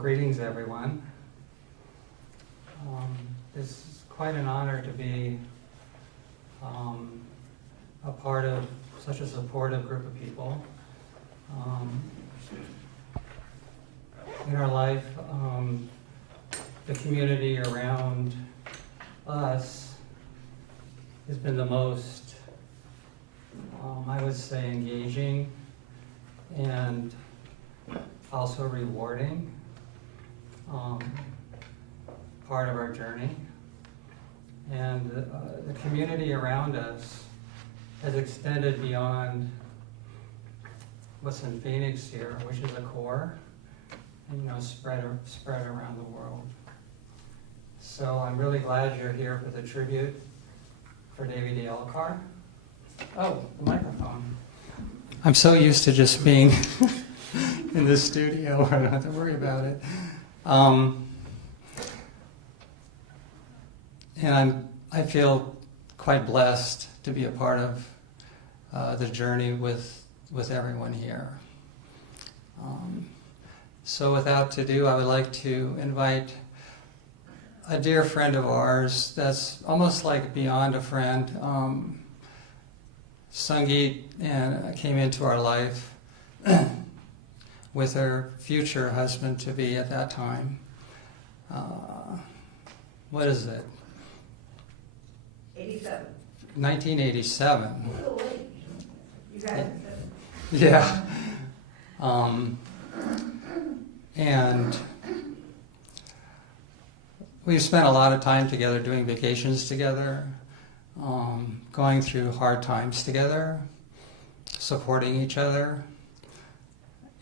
greetings, everyone. It's quite an honor to be a part of such a supportive group of people. In our life, the community around us has been the most, I would say, engaging and also rewarding part of our journey. And the community around us has extended beyond what's in Phoenix here, which is a core, and spread around the world. So I'm really glad you're here for the tribute for Devi Dayal Kaur. Oh, the microphone. I'm so used to just being in this studio where I don't have to worry about it. And I feel quite blessed to be a part of the journey with everyone here. So without ado, I would like to invite a dear friend of ours that's almost like beyond a friend. Sangeet came into our life with her future husband-to-be at that time. What is it? 87. 1987. A little late. You guys. Yeah. And we've spent a lot of time together doing vacations together, going through hard times together, supporting each other.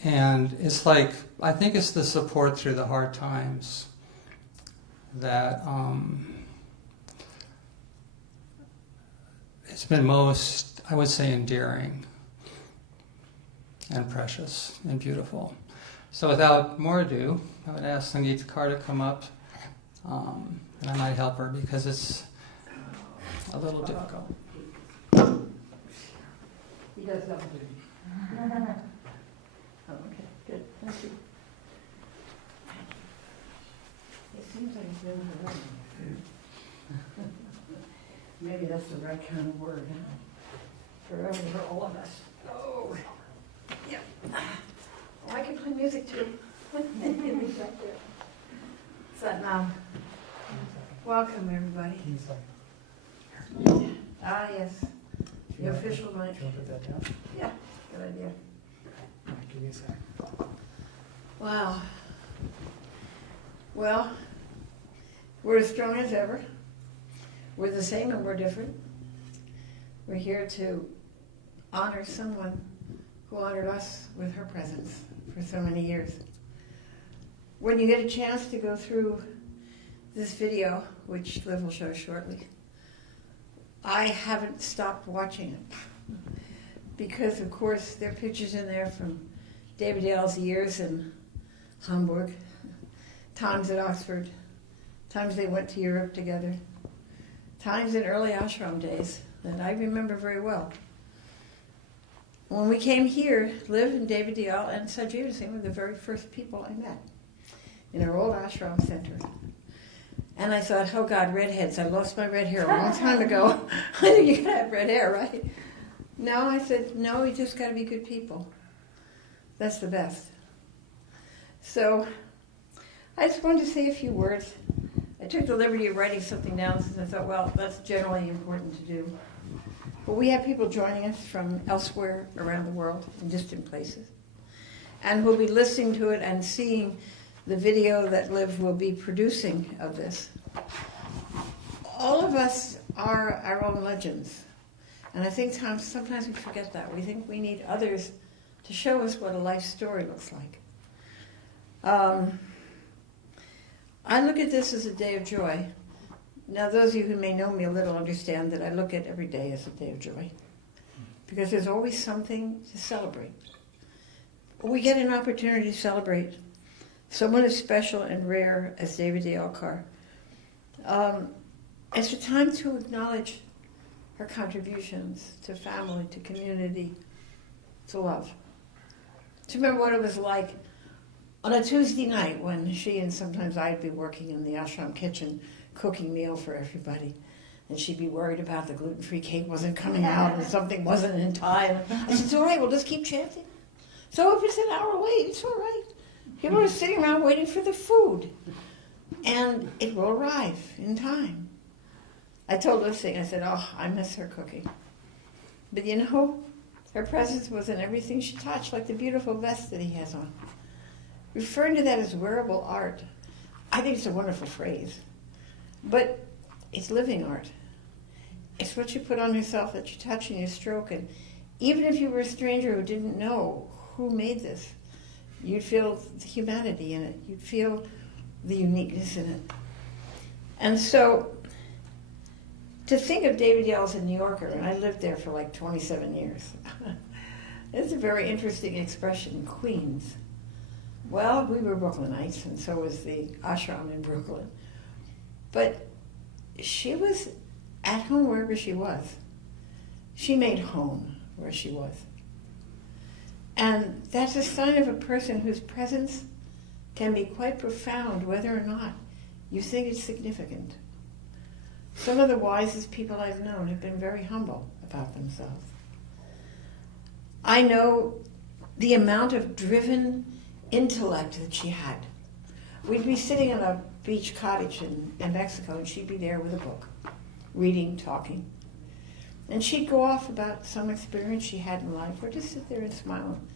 And it's like, I think it's the support through the hard times that it's been most, I would say, endearing and precious and beautiful. So without more ado, I would ask Sangeet Kaur to come up, and I might help her because it's a little difficult. He does something. Oh, okay, good. Thank you. It seems like it's been forever. Maybe that's the right kind of word, huh? Forever for all of us. Oh, yeah. Oh, I can play music too. So now, welcome everybody. Ah, yes. The official mic. Do you want to put that down? Yeah, good idea. All right, give me a sec. Wow. Well, we're as strong as ever. We're the same and we're different. We're here to honor someone who honored us with her presence for so many years. When you get a chance to go through this video, which Liv will show shortly, I haven't stopped watching it. Because, of course, there are pictures in there from Devi Dayal's years in Hamburg, times at Oxford, times they went to Europe together, times in early ashram days that I remember very well. When we came here, Liv and Devi Dayal and Sajid Singh were the very first people I met in our old ashram center. And I thought, oh God, redheads, I lost my red hair a long time ago. I knew you gotta have red hair, right? No, I said, no, you just gotta be good people. That's the best. So, I just wanted to say a few words. I took the liberty of writing something down since I thought, well, that's generally important to do. But we have people joining us from elsewhere around the world, in distant places. And who'll be listening to it and seeing the video that Liv will be producing of this. All of us are our own legends. And I think sometimes we forget that. We think we need others to show us what a life story looks like. I look at this as a day of joy. Now, those of you who may know me a little understand that I look at every day as a day of joy. Because there's always something to celebrate. We get an opportunity to celebrate someone as special and rare as Devi Dayal Kaur. It's a time to acknowledge her contributions to family, to community, to love. To remember what it was like On a Tuesday night when she and sometimes I'd be working in the ashram kitchen cooking meal for everybody, and she'd be worried about the gluten-free cake wasn't coming out and something wasn't in time. I said, it's all right, we'll just keep chanting. So if it's an hour late, it's all right. People are sitting around waiting for the food, and it will arrive in time. I told Lucy, I said, oh, I miss her cooking. But you know, her presence was in everything she touched, like the beautiful vest that he has on. Referring to that as wearable art, I think it's a wonderful phrase. But it's living art. It's what you put on yourself that you touch and you stroke. And even if you were a stranger who didn't know who made this, you'd feel the humanity in it. You'd feel the uniqueness in it. And so, to think of Devi Dayal as a New Yorker, and I lived there for like 27 years, it's a very interesting expression, Queens. Well, we were Brooklynites, and so was the ashram in Brooklyn. But she was at home wherever she was. She made home where she was. And that's a sign of a person whose presence can be quite profound, whether or not you think it's significant. Some of the wisest people I've known have been very humble about themselves. I know the amount of driven intellect that she had. We'd be sitting in a beach cottage in Mexico, and she'd be there with a book, reading, talking. And she'd go off about some experience she had in life, or just sit there and smile and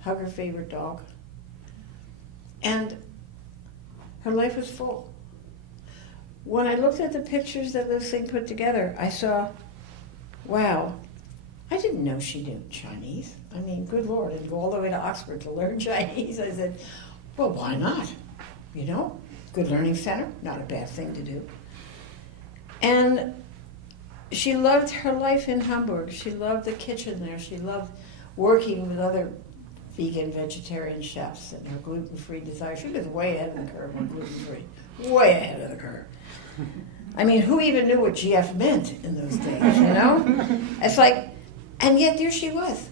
hug her favorite dog. And her life was full. When I looked at the pictures that Lucy put together, I saw, wow, I didn't know she knew Chinese. I mean, good Lord, and go all the way to Oxford to learn Chinese. I said, well, why not? You know, good learning center, not a bad thing to do. And she loved her life in Hamburg. She loved the kitchen there. She loved working with other vegan, vegetarian chefs and her gluten-free desire. She was way ahead of the curve on gluten-free. Way ahead of the curve. I mean, who even knew what GF meant in those days, you know? It's like, and yet there she was.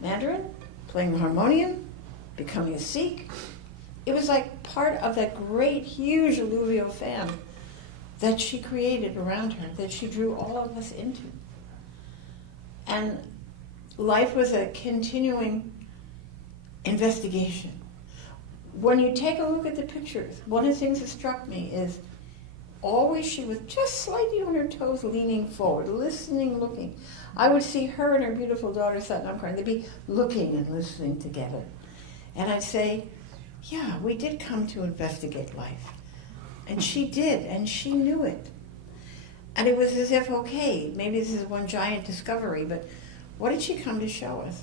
Mandarin, playing the harmonium, becoming a Sikh. It was like part of that great, huge alluvial fan that she created around her, that she drew all of us into. And life was a continuing investigation. When you take a look at the pictures, one of the things that struck me is always she was just slightly on her toes, leaning forward, listening, looking. I would see her and her beautiful daughter, Satnam Kaur, they'd be looking and listening together. And I'd say, yeah, we did come to investigate life. And she did, and she knew it. And it was as if, okay, maybe this is one giant discovery, but what did she come to show us?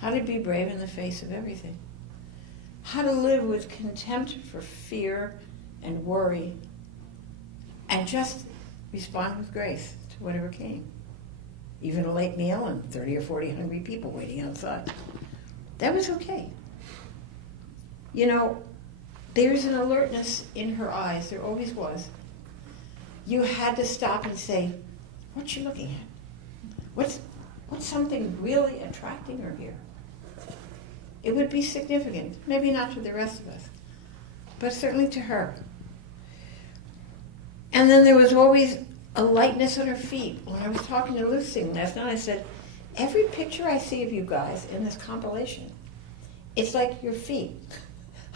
How to be brave in the face of everything. How to live with contempt for fear and worry, and just respond with grace to whatever came. Even a late meal and 30 or 40 hungry people waiting outside. That was okay. You know, there's an alertness in her eyes, there always was. You had to stop and say, what's she looking at? What's something really attracting her here? It would be significant, maybe not to the rest of us, but certainly to her. And then there was always a lightness on her feet. When I was talking to Lucy last night, I said, every picture I see of you guys in this compilation, it's like your feet.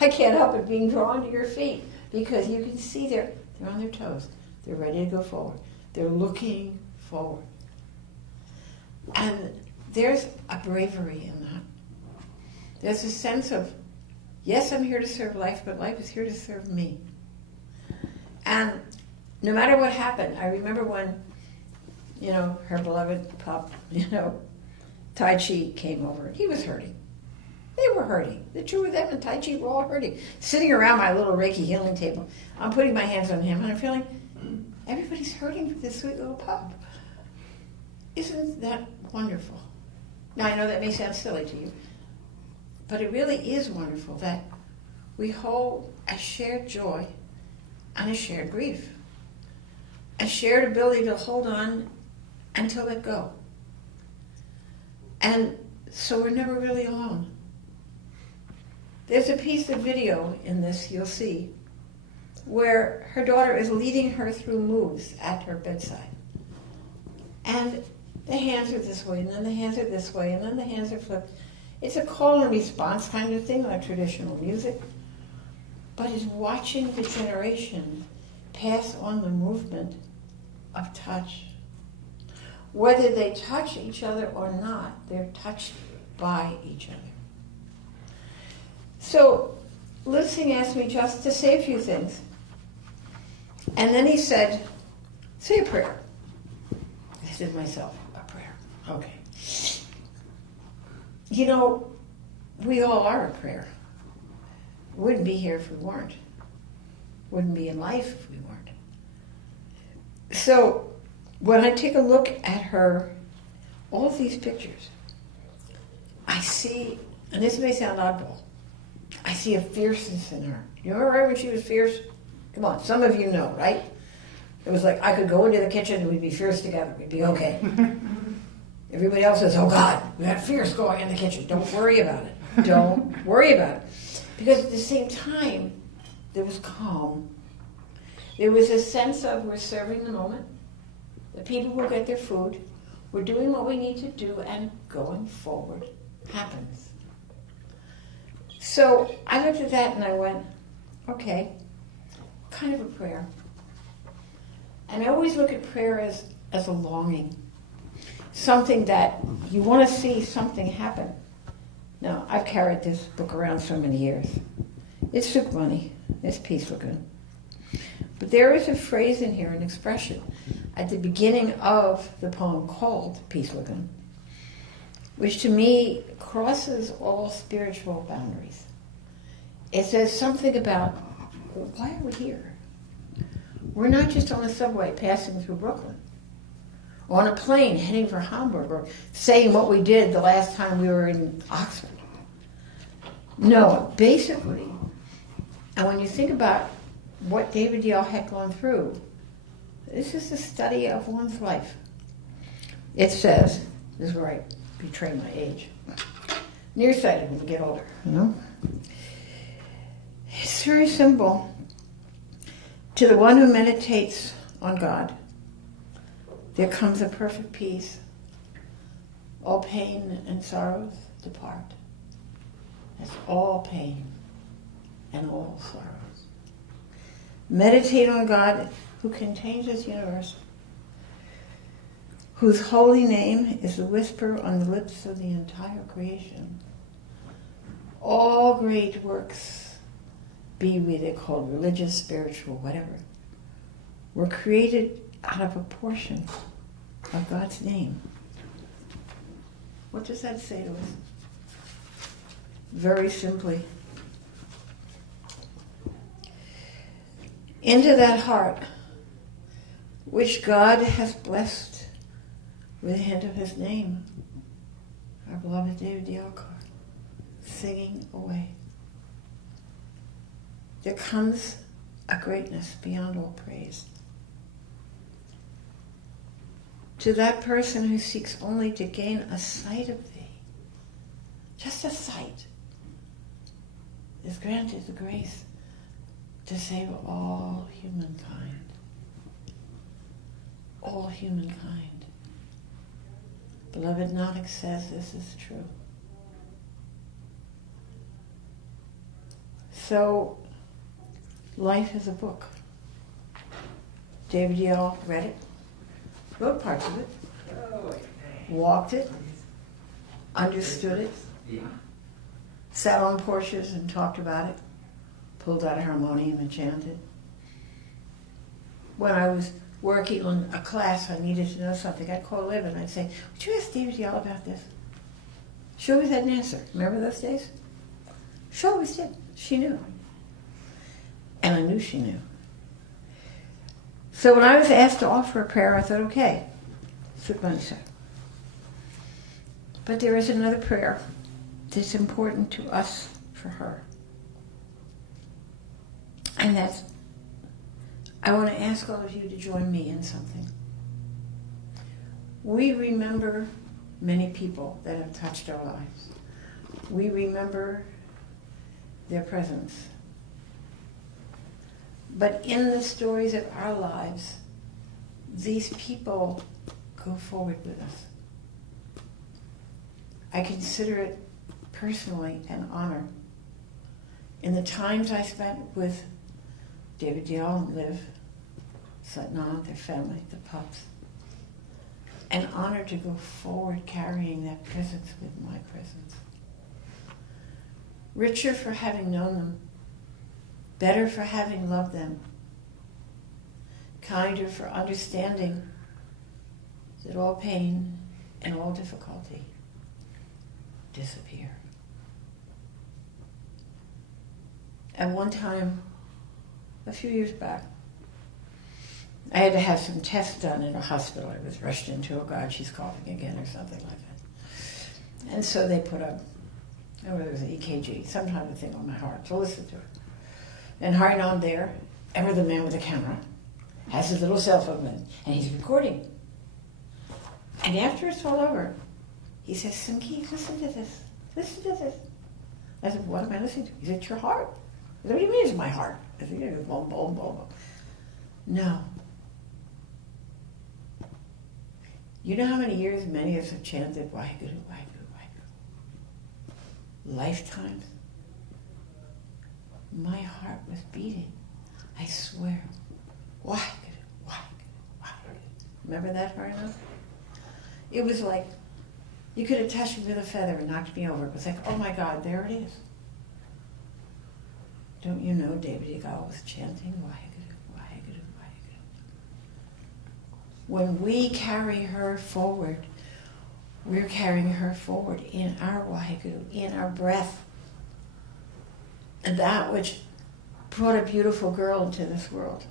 I can't help it being drawn to your feet because you can see they're on their toes. They're ready to go forward. They're looking forward. And there's a bravery in that. There's a sense of, yes, I'm here to serve life, but life is here to serve me. And no matter what happened, I remember when, you know, her beloved pup, you know, Tai Chi came over. He was hurting. They were hurting. The two of them and Tai Chi were all hurting. Sitting around my little Reiki healing table, I'm putting my hands on him, and I'm feeling, everybody's hurting for this sweet little pup. Isn't that wonderful? Now, I know that may sound silly to you, but it really is wonderful that we hold a shared joy and a shared grief. A shared ability to hold on and to let go. And so we're never really alone. There's a piece of video in this, you'll see, where her daughter is leading her through moves at her bedside. And the hands are this way, and then the hands are this way, and then the hands are flipped. It's a call and response kind of thing, like traditional music. But it's watching the generation pass on the movement of touch. Whether they touch each other or not, they're touched by each other. So, Liv Singh asked me just to say a few things. And then he said, say a prayer. I said to myself, a prayer. Okay. You know, we all are a prayer. Wouldn't be here if we weren't. Wouldn't be in life if we weren't. So, when I take a look at her, all of these pictures, I see, and this may sound oddball, I see a fierceness in her. You remember her when she was fierce? Come on, some of you know, right? It was like I could go into the kitchen and we'd be fierce together. We'd be okay. Everybody else says, oh God, we had fierce going in the kitchen. Don't worry about it. Don't worry about it. Because at the same time, there was calm. There was a sense of we're serving the moment. The people will get their food. We're doing what we need to do, and going forward happens. So I looked at that and I went, okay, kind of a prayer. And I always look at prayer as a longing. Something that you want to see something happen. Now, I've carried this book around so many years. It's Sukhmani. It's Peace Lagoon. But there is a phrase in here, an expression, at the beginning of the poem called Peace Lagoon, which to me crosses all spiritual boundaries. It says something about, why are we here? We're not just on a subway passing through Brooklyn, or on a plane heading for Hamburg, or saying what we did the last time we were in Oxford. No, basically, and when you think about what David Dayal had gone through, this is the study of one's life. It says, this is where I betray my age, nearsighted when you get older, you know? It's very simple. To the one who meditates on God, there comes a perfect peace. All pain and sorrows depart. That's all pain and all sorrows. Meditate on God who contains this universe, whose holy name is the whisper on the lips of the entire creation. All great works, be they called religious, spiritual, whatever, were created out of a portion of God's name. What does that say to us? Very simply, into that heart which God has blessed with the hint of his name, our beloved Devi Dayal Kaur, singing away. There comes a greatness beyond all praise. To that person who seeks only to gain a sight of thee, just a sight, is granted the grace to save all humankind. All humankind. Beloved Nanak says this is true. So, life is a book. David Dayal read it, wrote parts of it, walked it, understood it, sat on porches and talked about it, pulled out a harmonium and chanted. When I was working on a class, I needed to know something, I'd call Liv and I'd say, would you ask David Dayal about this? She always had an answer. Remember those days? She always did. She knew. And I knew she knew. So when I was asked to offer a prayer, I thought, okay, Sukhmani said. But there is another prayer that's important to us for her. And that's, I want to ask all of you to join me in something. We remember many people that have touched our lives. We remember their presence. But in the stories of our lives, these people go forward with us. I consider it personally an honor. In the times I spent with Devi Dayal and Liv, Satnam, their family, the pups, an honor to go forward carrying that presence with my presence. Richer for having known them, better for having loved them, kinder for understanding that all pain and all difficulty disappear. At one time, a few years back, I had to have some tests done in a hospital. I was rushed into, oh God, she's coughing again or something like that. And so they put up, oh, it was an EKG, some kind of thing on my heart to listen to it. And right on there, ever the man with the camera has his little cell phone in, and he's recording. And after it's all over, he says, Simki, listen to this. Listen to this. I said, what am I listening to? He said, it's your heart. I said, what do you mean it's my heart? I said, yeah, boom, boom, boom. No. You know how many years many of us have chanted, Waheguru, Waheguru, Waheguru? Lifetimes. My heart was beating. I swear. Waheguru, Waheguru, Waheguru. Remember that hard enough? It was like, you could have touched me with a feather and knocked me over. It was like, oh my God, there it is. Don't you know Devi Dayal was chanting Waheguru, Waheguru, Waheguru? When we carry her forward, we're carrying her forward in our Waheguru, in our breath. And that which brought a beautiful girl into this world.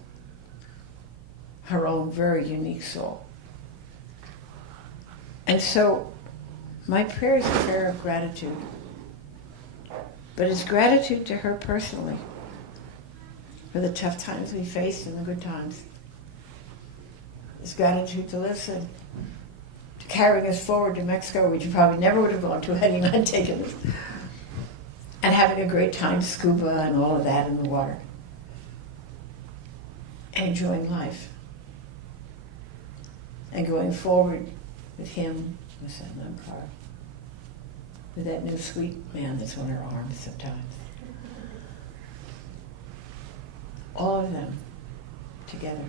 Her own very unique soul. And so, my prayer is a prayer of gratitude. But it's gratitude to her personally for the tough times we faced and the good times. It's gratitude to listen, to carrying us forward to Mexico, which you probably never would have gone to had you not taken us. And having a great time scuba and all of that in the water. And enjoying life. And going forward with him, with Dayal Kaur, with that new sweet man that's on her arms sometimes. All of them together.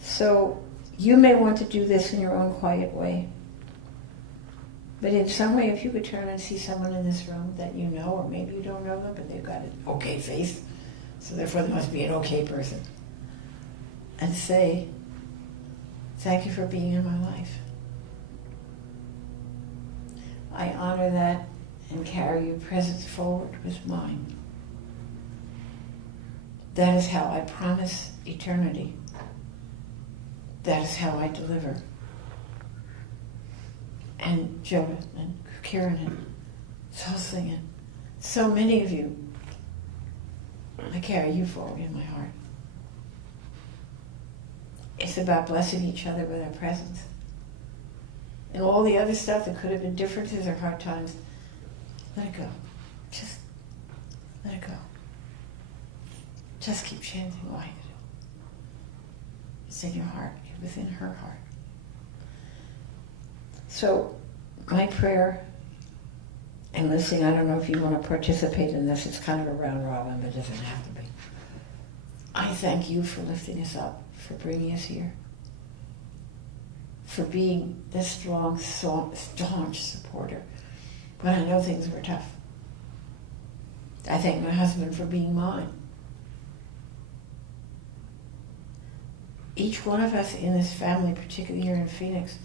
So you may want to do this in your own quiet way. But in some way, if you could turn and see someone in this room that you know, or maybe you don't know them, but they've got an okay face, so therefore they must be an okay person, and say, thank you for being in my life. I honor that and carry your presence forward with mine. That is how I promise eternity. That is how I deliver. And Jonah and Karen and Solsing and so many of you, I carry you forward in my heart. It's about blessing each other with our presence. And all the other stuff that could have been differences or hard times, let it go. Just let it go. Just keep chanting Waheguru. It's in your heart, within her heart. So, my prayer, and listening, I don't know if you want to participate in this, it's kind of a round robin, but it doesn't have to be. I thank you for lifting us up, for bringing us here, for being this strong, staunch supporter. But I know things were tough. I thank my husband for being mine. Each one of us in this family, particularly here in Phoenix,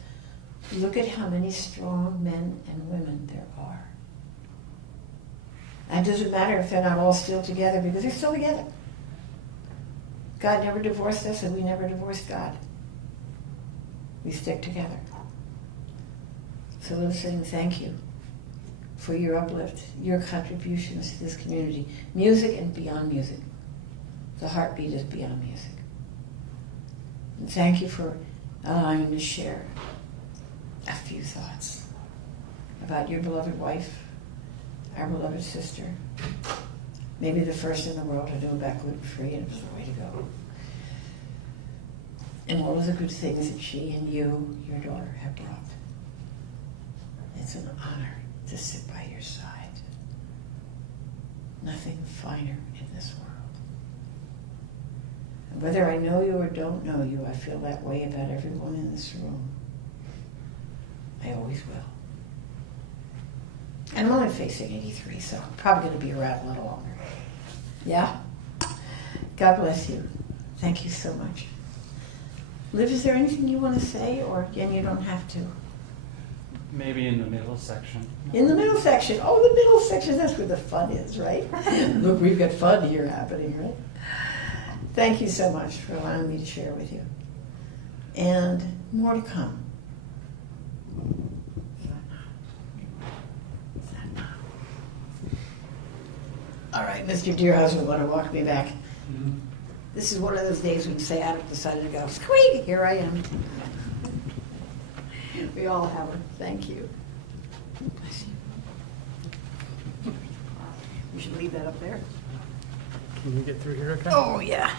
look at how many strong men and women there are. And it doesn't matter if they're not all still together, because they're still together. God never divorced us, and we never divorced God. We stick together. So listening, thank you for your uplift, your contributions to this community. Music and beyond music. The heartbeat is beyond music. And thank you for allowing me to share a few thoughts about your beloved wife, our beloved sister. Maybe the first in the world to do it back gluten-free, and it was the way to go. And all of the good things that she and you, your daughter, have brought. It's an honor to sit by your side. Nothing finer in this world. And whether I know you or don't know you, I feel that way about everyone in this room. I always will. And I'm only facing 83, so I'm probably going to be around a little longer. Yeah? God bless you. Thank you so much. Liv, is there anything you want to say, or again, you don't have to? Maybe in the middle section. In the middle section. Oh, the middle section, that's where the fun is, right? Look, we've got fun here happening, right? Thank you so much for allowing me to share with you. And more to come. All right, Mr. Deerhouse will want to walk me back. Mm-hmm. This is one of those days when you say Adam decided to go, squeak, here I am. We all have her. Thank you. Bless you. We should leave that up there. Can you get through here okay? Oh, yeah.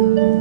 Thank you.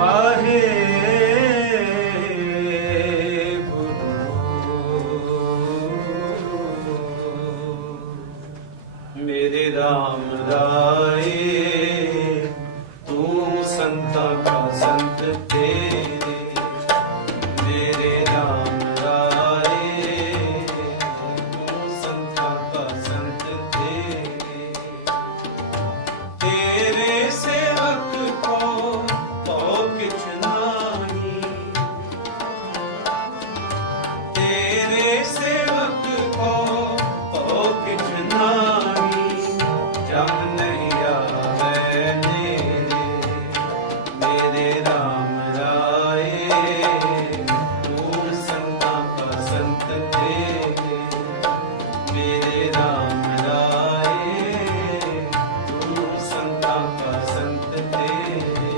वाहे मेरे राम राए तू संता का संत तेरे मेरे राम राए तू संता का संत तेरे सेवक को तो किछ नाही तेरे सेवक को तो किछ नाही जम नहीं आवे नेरे मेरे राम राए तू संता का संत तेरे मेरे राम राए तू संता का संत तेरे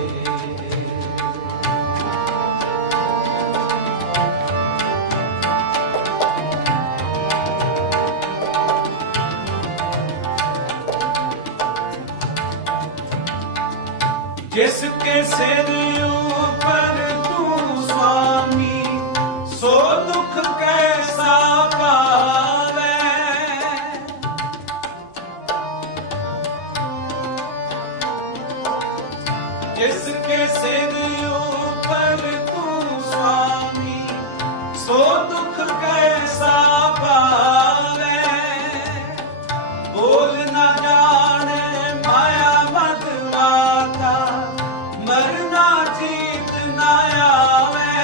जिसके सिर ऊपर तू स्वामी सो दुख कैसा पावे जिसके सिर ऊपर तू स्वामी सो दुख कैसा पावे बोल न जाने माया मद माता मरना जीत न आवे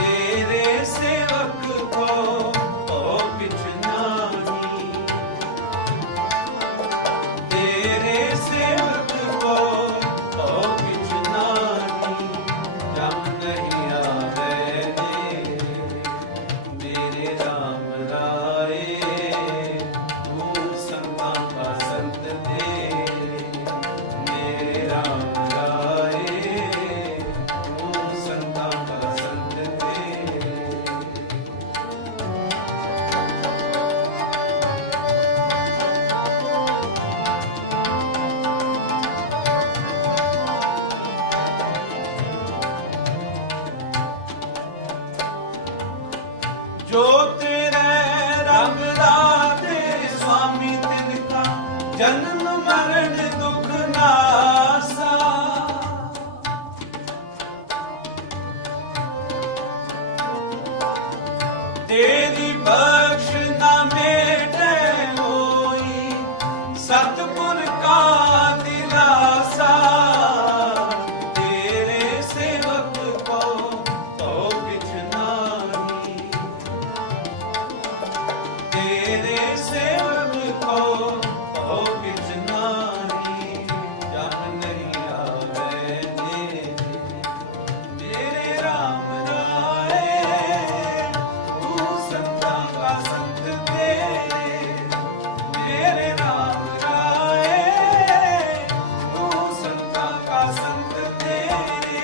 तेरे सेवक को ओ किछ नाही तेरे सेवक को ओ किछ नाही जम नहीं आवे मेरे राम राए तू संता का संत तेरे मेरे राम राए तू संता का संत तेरे जो तेरे रंग राते स्वामी तिनका जन्म मरण दुख नासा तेरी बख्श न मेटे होई सतगुर का दिलासा तेरे सेवक को तो किछ नाही तेरे सेवक को तो किछ नाही जम नहीं आवे मेरे राम राए तू संता का संत तेरे मेरे राम राए तू संता का संत तेरे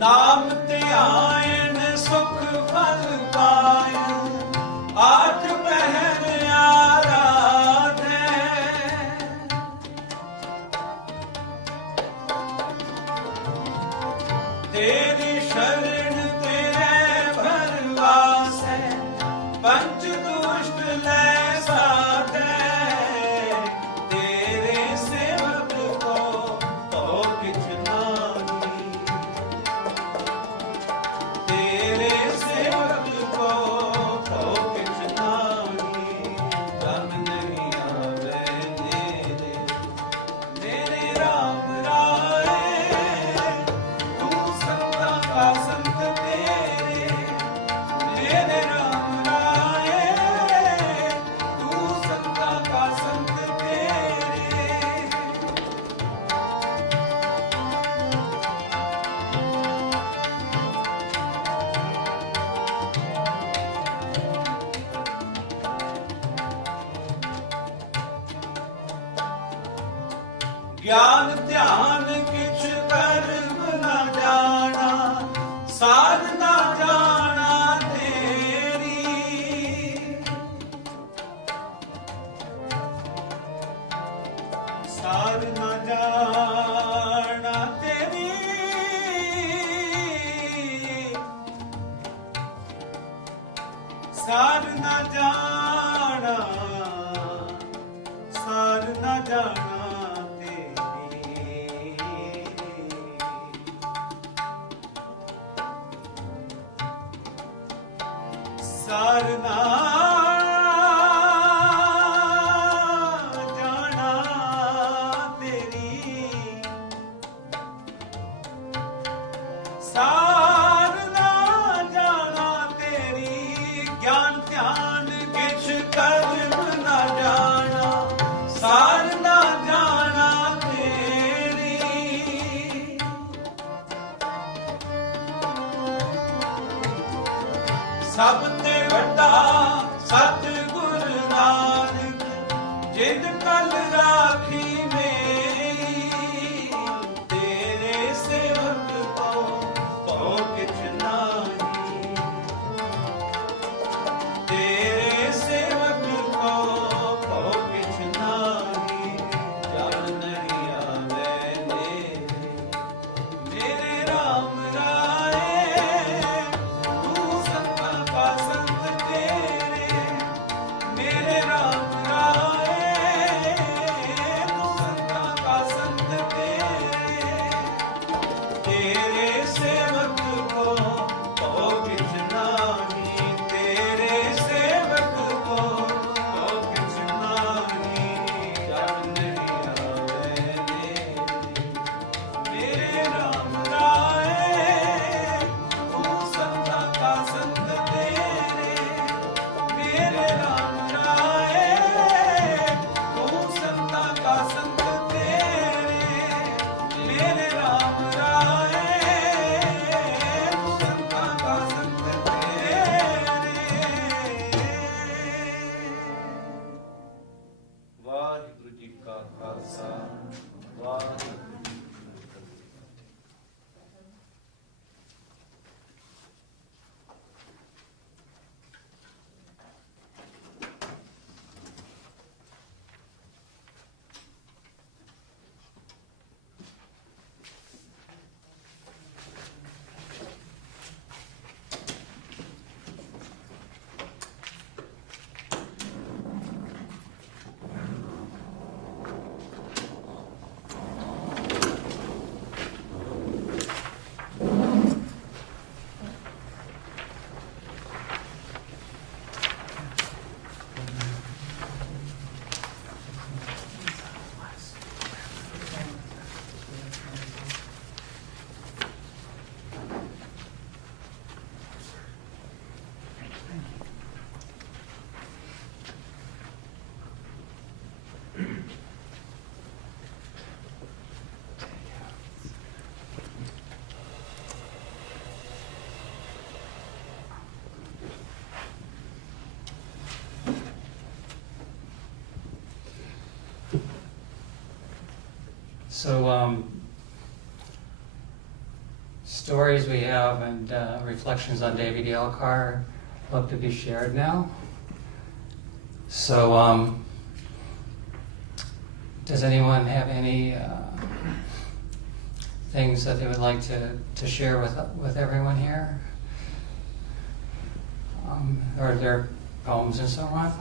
नाम ते आयन सुख फल पायन आठ पहर आराधे तेरी शरण तेरे भरवास है पंच दुष्ट ले साधे तेरे सेवक को तो किछ नाही तेरे सेवक को तो किछ नाही जम नहीं आवे मेरे राम राए तू संता का संत तेरे मेरे राम राए तू संता का संत तेरे ज्ञान ध्यान किछ कर ਸਾਰ ਨਾ ਜਾਣਾ, ਸਾਰ ਨਾ ਜਾਣਾ ਤੇਰੀ, ਸਾਰ ਨਾ ਜਾਣਾ ਤੇਰੀ, ਸਾਰ ਨਾ ਜਾਣਾ ਤੇਰੀ, ਗਿਆਨ ਧਿਆਨ ਕਿਛ ਕਰਮ ਨਾ ਜਾਣਾ, ਸਾਰ ਨਾ ਜਾਣਾ ਤੇਰੀ, ਸਭ ਤੇ ਵੱਡਾ ਸਤਿਗੁਰ ਨਾਨਕ, ਜਿੰਦ ਕਲ ਰਾਖੀ ਮੇਰੀ, ਤੇਰੇ ਸੇਵਕ ਕੋ ਕਿਛ ਨਾਹੀ, ਤੇਰੇ ਸੇਵਕ ਕੋ ਕਿਛ ਨਾਹੀ, ਜਨ ਨਹੀਂ ਆਵੇ ਮੇਰੇ ਰਾਮ ਰਾਏ, ਤੂੰ ਸੰਤਾਂ ਕਾ ਸੰਤ ਤੇਰੇ, ਮੇਰੇ ਰਾਮ ਰਾਏ, ਤੂੰ ਸੰਤਾਂ ਕਾ ਸੰਤ ਤੇਰੇ, ਤੇਰੇ ਸੇਵਕ ਕੋ ਕਿਛ ਨਾਹੀ, ਤੇਰੇ ਸੇਵਕ ਕੋ ਕਿਛ ਨਾਹੀ, ਜਨ ਨਹੀਂ ਆਵੇ ਮੇਰੇ ਰਾਮ ਰਾਏ, ਤੂੰ ਸੰਤਾਂ ਕਾ ਸੰਤ ਤੇਰੇ, ਮੇਰੇ ਰਾਮ ਰਾਏ, ਤੂੰ ਸੰਤਾਂ ਕਾ ਸੰਤ ਤੇਰੇ, ਮੇਰੇ ਰਾਮ ਰਾਏ, ਤੂੰ ਸੰਤਾਂ ਕਾ ਸੰਤ ਤੇਰੇ। ਵਾਹਿਗੁਰੂ ਜੀ ਕਾ ਖਾਲਸਾ, ਵਾਹਿਗੁਰੂ ਜੀ ਕੀ ਫਤਿਹ। So, stories we have and reflections on Devi Dayal Kaur love to be shared now. So, does anyone have any things that they would like to share with everyone here? Or their poems and so on?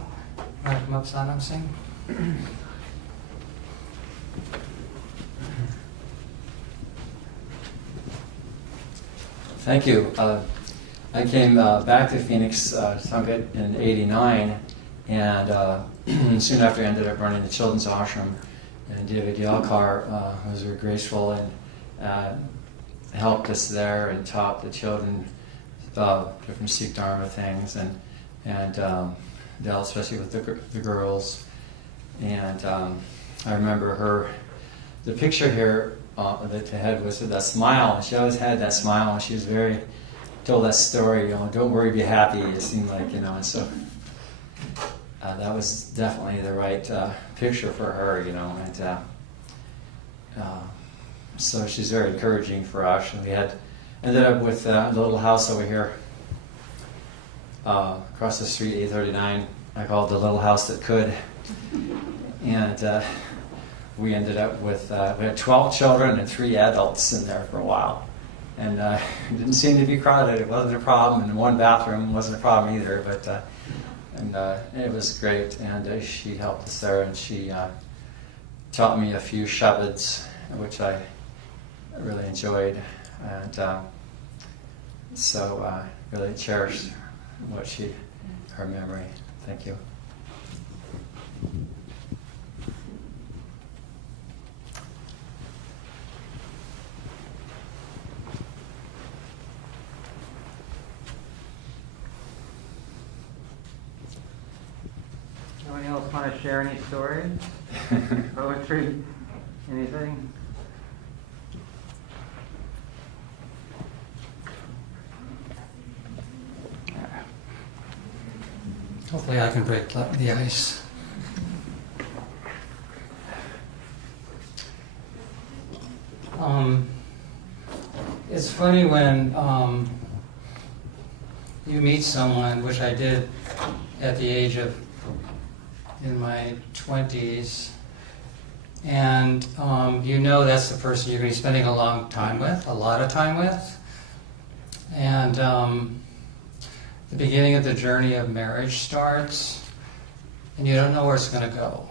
Want to come up, Sanam Singh? Thank you. I came back to Phoenix Sangat in '89, and soon after I ended up running the children's ashram. And Devi Dayal Kaur was very graceful and helped us there and taught the children different Sikh Dharma things, and dealt especially with the girls. And I remember the picture here that they had was that smile. She always had that smile, and she was told that story, don't worry, be happy, it seemed like, and so that was definitely the right picture for her, and so she's very encouraging for us. And we ended up with the little house over here across the street, 839. I call it the little house that could. And we ended up with, we had 12 children and 3 adults in there for a while. And it didn't seem to be crowded. It wasn't a problem. And one bathroom wasn't a problem either. But And it was great, and she helped us there, and she taught me a few shabads, which I really enjoyed, and so really cherish her memory. Thank you. Anyone else want to share any stories? Poetry? Anything? Hopefully I can break the ice. It's funny when you meet someone, which I did at the age of, in my 20s, and you know that's the person you're going to be spending a lot of time with. And the beginning of the journey of marriage starts, and you don't know where it's going to go.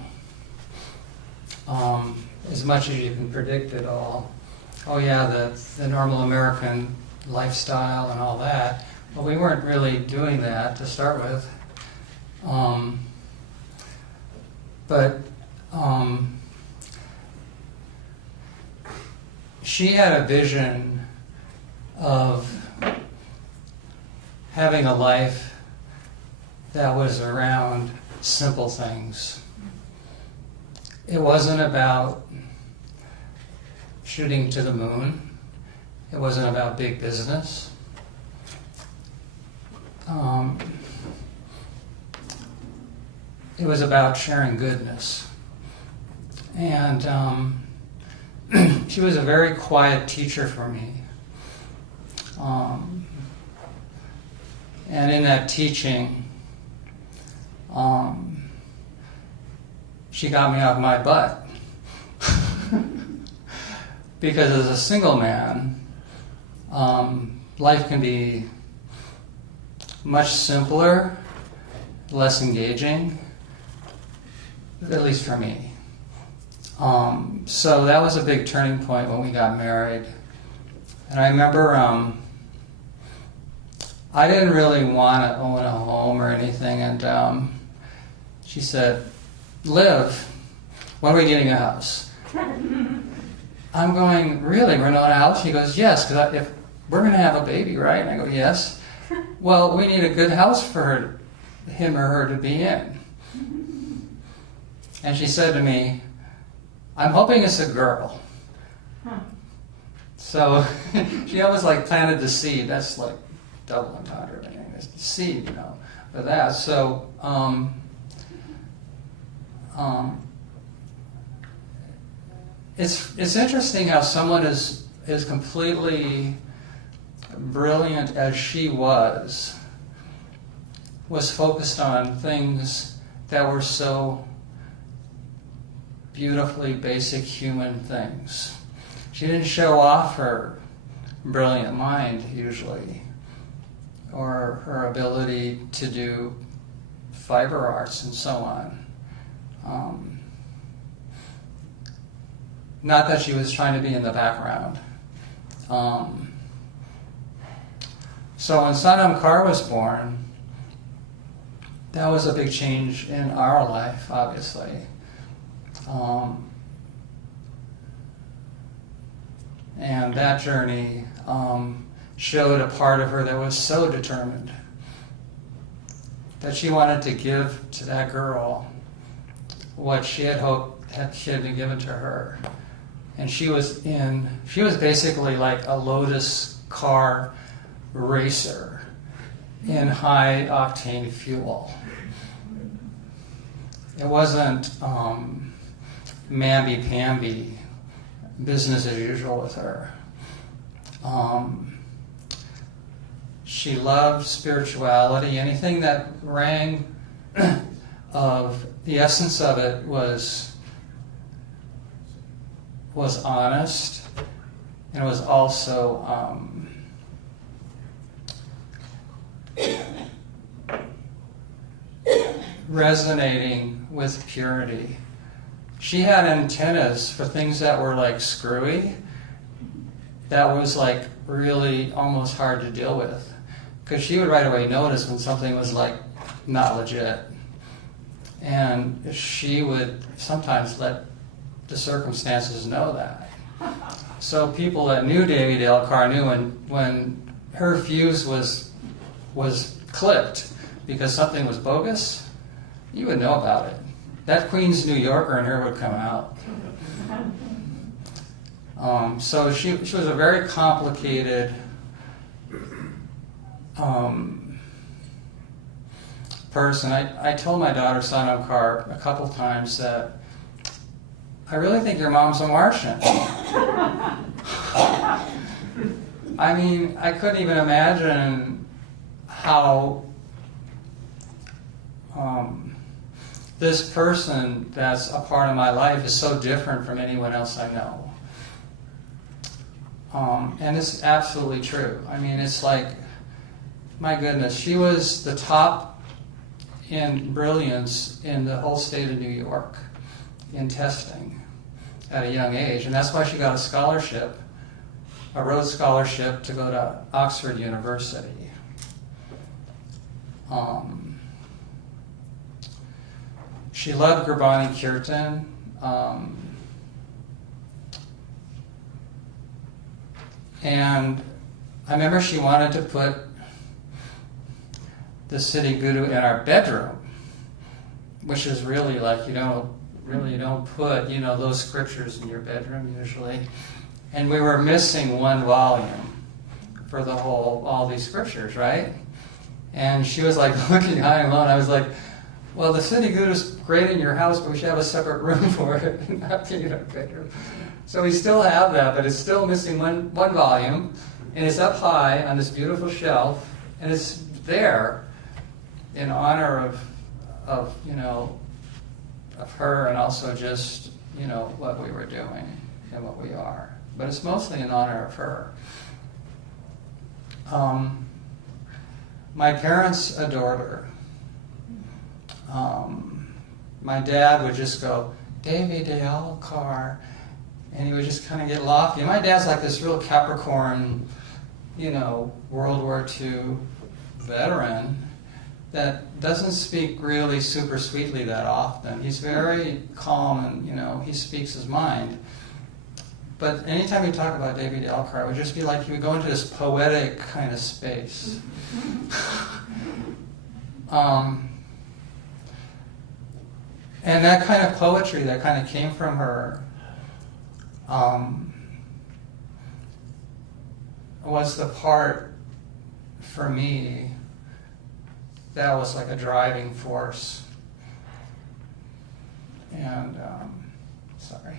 As much as you can predict it all. Oh yeah, the normal American lifestyle and all that. But we weren't really doing that to start with. She had a vision of having a life that was around simple things. It wasn't about shooting to the moon. It wasn't about big business. It was about sharing goodness. And she was a very quiet teacher for me. And in that teaching, she got me off my butt. Because as a single man, life can be much simpler, less engaging, at least for me. So that was a big turning point when we got married. And I remember I didn't really want to own a home or anything, and she said, "Liv, when are we getting a house?" I'm going, "Really? We're not a house?" She goes, "Yes, because if we're going to have a baby, right?" And I go, "Yes." "Well, we need a good house for him or her to be in." And she said to me, "I'm hoping it's a girl." So she almost like planted the seed. That's like double entendre, it's the seed, for that. So it's interesting how someone is completely brilliant as she was focused on things that were so beautifully basic human things. She didn't show off her brilliant mind usually, or her ability to do fiber arts and so on. Not that she was trying to be in the background. So when Dayal Kaur was born, that was a big change in our life, obviously. And that journey showed a part of her that was so determined that she wanted to give to that girl what she had hoped had been given to her. And she was basically like a Lotus car racer in high octane fuel. It wasn't mamby-pamby, business as usual with her. She loved spirituality. Anything that rang of the essence of it was honest, and it was also resonating with purity. She had antennas for things that were like screwy, that was like really almost hard to deal with. Because she would right away notice when something was like not legit. And she would sometimes let the circumstances know that. So people that knew Devi Dayal Kaur knew when her fuse was clipped because something was bogus, you would know about it. That Queens New Yorker in her would come out. So she was a very complicated person. I told my daughter Sanam Kaur a couple times that I really think your mom's a Martian. I mean, I couldn't even imagine how this person that's a part of my life is so different from anyone else I know. And it's absolutely true. I mean, it's like, my goodness, she was the top in brilliance in the whole state of New York in testing at a young age. And that's why she got a scholarship, a Rhodes Scholarship, to go to Oxford University. She loved Gurbani Kirtan. And I remember she wanted to put the Siddhi Guru in our bedroom, which is really like you don't put those scriptures in your bedroom usually. And we were missing one volume for all these scriptures, right? And she was like looking high and low, and I was like, well, the Siddhi Guru is great in your house, but we should have a separate room for it, and not be in our bedroom. So we still have that, but it's still missing one volume, and it's up high on this beautiful shelf, and it's there in honor of her, and also just what we were doing and what we are. But it's mostly in honor of her. My parents adored her. My dad would just go, Devi Dayal Kaur, and he would just kind of get lofty. And my dad's like this real Capricorn, World War II veteran that doesn't speak really super sweetly that often. He's very calm and, he speaks his mind. But anytime we talk about Devi Dayal Kaur, it would just be like he would go into this poetic kind of space. And that kind of poetry that kind of came from her was the part for me that was like a driving force. And, sorry.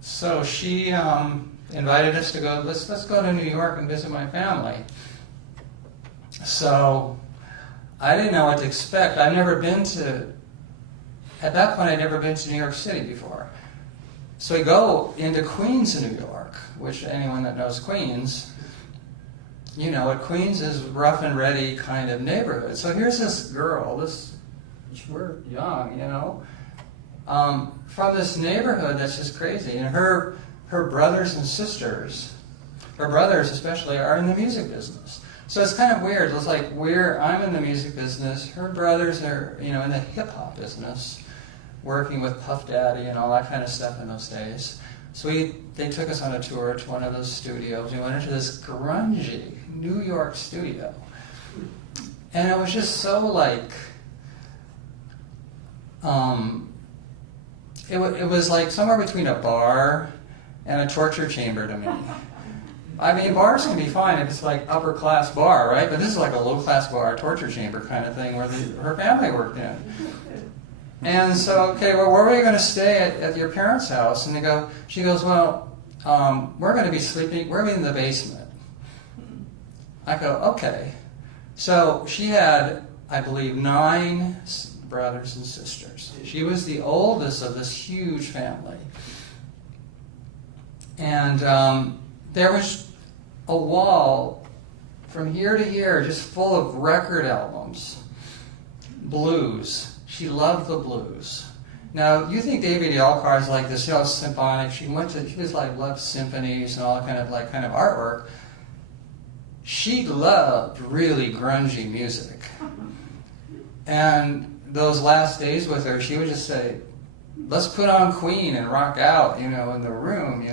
So she invited us to go, let's go to New York and visit my family. So I didn't know what to expect. At that point I'd never been to New York City before. So we go into Queens, New York, which anyone that knows Queens, Queens is rough and ready kind of neighborhood. So here's this girl, we're young, from this neighborhood that's just crazy. And her brothers and sisters, her brothers especially, are in the music business. So it's kind of weird. It's like I'm in the music business, her brothers are, in the hip-hop business, working with Puff Daddy and all that kind of stuff in those days. So they took us on a tour to one of those studios. We went into this grungy New York studio. And it was just so like, it was like somewhere between a bar and a torture chamber to me. I mean, bars can be fine if it's like upper class bar, right? But this is like a low class bar, torture chamber kind of thing where her family worked in. And so, okay, well, where are we going to stay at your parents' house? And she goes, well, we're going to be sleeping, we're in the basement. I go, okay. So she had, I believe, 9 brothers and sisters. She was the oldest of this huge family. And there was a wall from here to here just full of record albums. Blues. She loved the blues. Now, you think Devi Dayal Kaur is like this, symphonic. She was like, loved symphonies and all that kind of artwork. She loved really grungy music. And those last days with her, she would just say, let's put on Queen and rock out, in the room,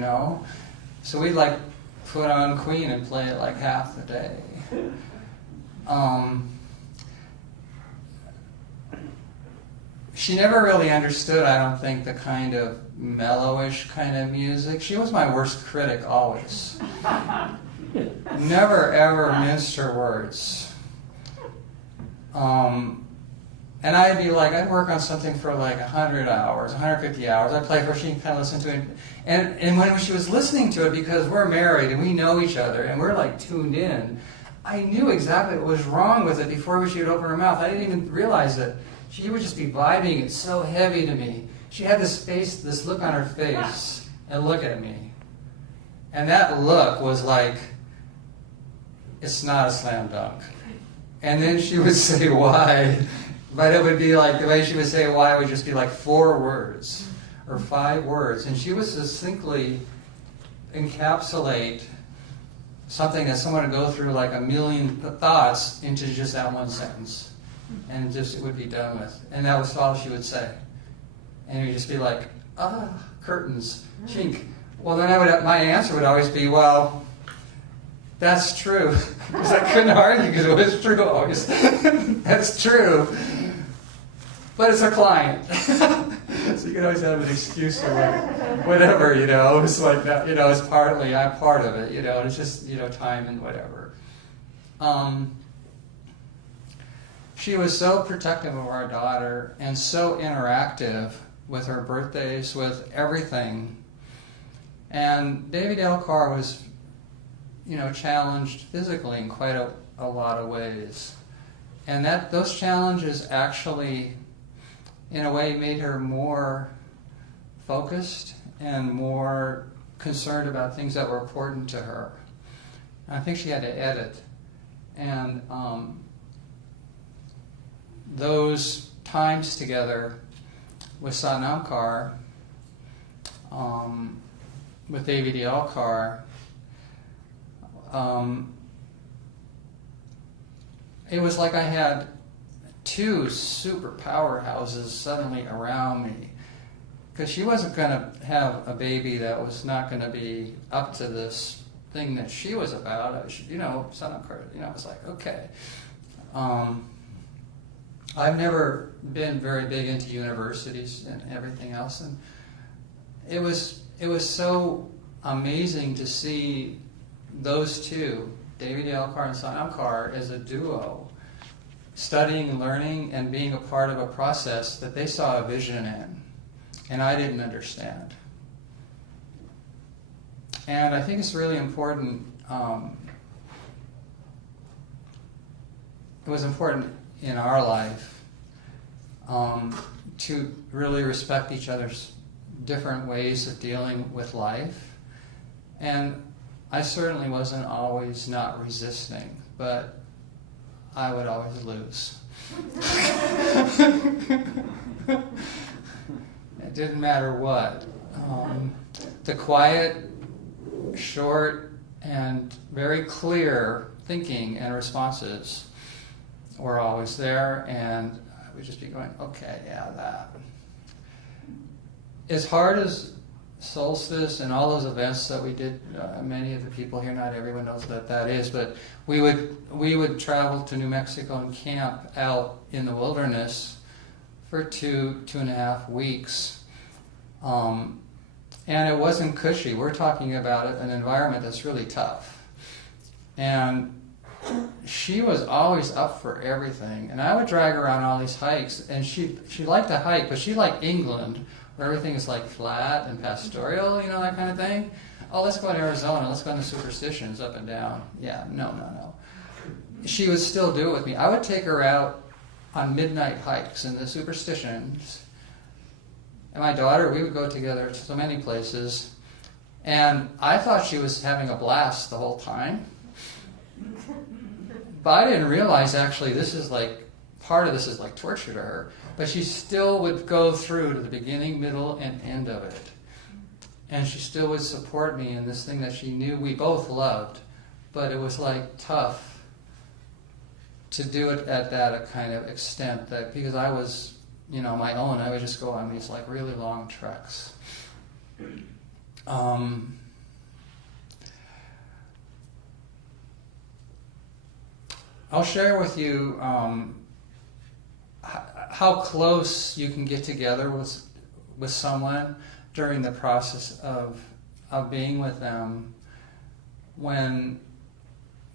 So we'd like put on Queen and play it like half the day. She never really understood, I don't think, the kind of mellowish kind of music. She was my worst critic always. Never ever minced her words. And I'd be like, I'd work on something for like 100 hours, 150 hours. I'd play for her, she'd kind of listen to it. And when she was listening to it, because we're married and we know each other and we're like tuned in, I knew exactly what was wrong with it before she would open her mouth. I didn't even realize it. She would just be vibing it so heavy to me. She had this look on her face and look at me. And that look was like, it's not a slam dunk. And then she would say why, but it would be like, the way she would say why would just be like 4 words or 5 words. And she would succinctly encapsulate something that someone would go through like a million thoughts into just that one sentence. And just it would be done with. And that was all she would say. And it would just be like, curtains, chink. Well, then my answer would always be, well, that's true. Because I couldn't argue because it was true always. That's true. But it's a client. So you can always have an excuse for whatever, It's like that, it's partly, I'm part of it, It's just, time and whatever. She was so protective of our daughter and so interactive with her birthdays, with everything. And Devi Dayal Kaur was, challenged physically in quite a lot of ways. And those challenges actually, in a way, made her more focused and more concerned about things that were important to her. And I think she had to edit. And those times together with Satnam Kaur, with Devi Dayal Kaur, it was like I had 2 super powerhouses suddenly around me. Because she wasn't going to have a baby that was not going to be up to this thing that she was about. Satnam Kaur, it was like, okay. I've never been very big into universities and everything else, and it was so amazing to see those two, Devi Dayal Kaur and Satnam Kaur, as a duo, studying, learning, and being a part of a process that they saw a vision in, and I didn't understand. And I think it's really important. It was important in our life to really respect each other's different ways of dealing with life. And I certainly wasn't always not resisting, but I would always lose. It didn't matter what. The quiet, short, and very clear thinking and responses were always there, and I would just be going, okay, yeah, that. As hard as Solstice and all those events that we did, many of the people here, not everyone knows what that is, but we would travel to New Mexico and camp out in the wilderness for 2.5 weeks. And it wasn't cushy. We're talking about an environment that's really tough. And she was always up for everything. And I would drag her on all these hikes, and she liked to hike, but she liked England, where everything is like flat and pastoral, that kind of thing. Oh, let's go to Arizona, let's go into superstitions up and down. Yeah, no. She would still do it with me. I would take her out on midnight hikes and the superstitions. And my daughter, we would go together to so many places. And I thought she was having a blast the whole time. But I didn't realize actually part of this is like torture to her. But she still would go through to the beginning, middle, and end of it. And she still would support me in this thing that she knew we both loved. But it was like tough to do it at that kind of extent, that because I was, my own, I would just go on these like really long treks. I'll share with you how close you can get together with someone during the process of being with them when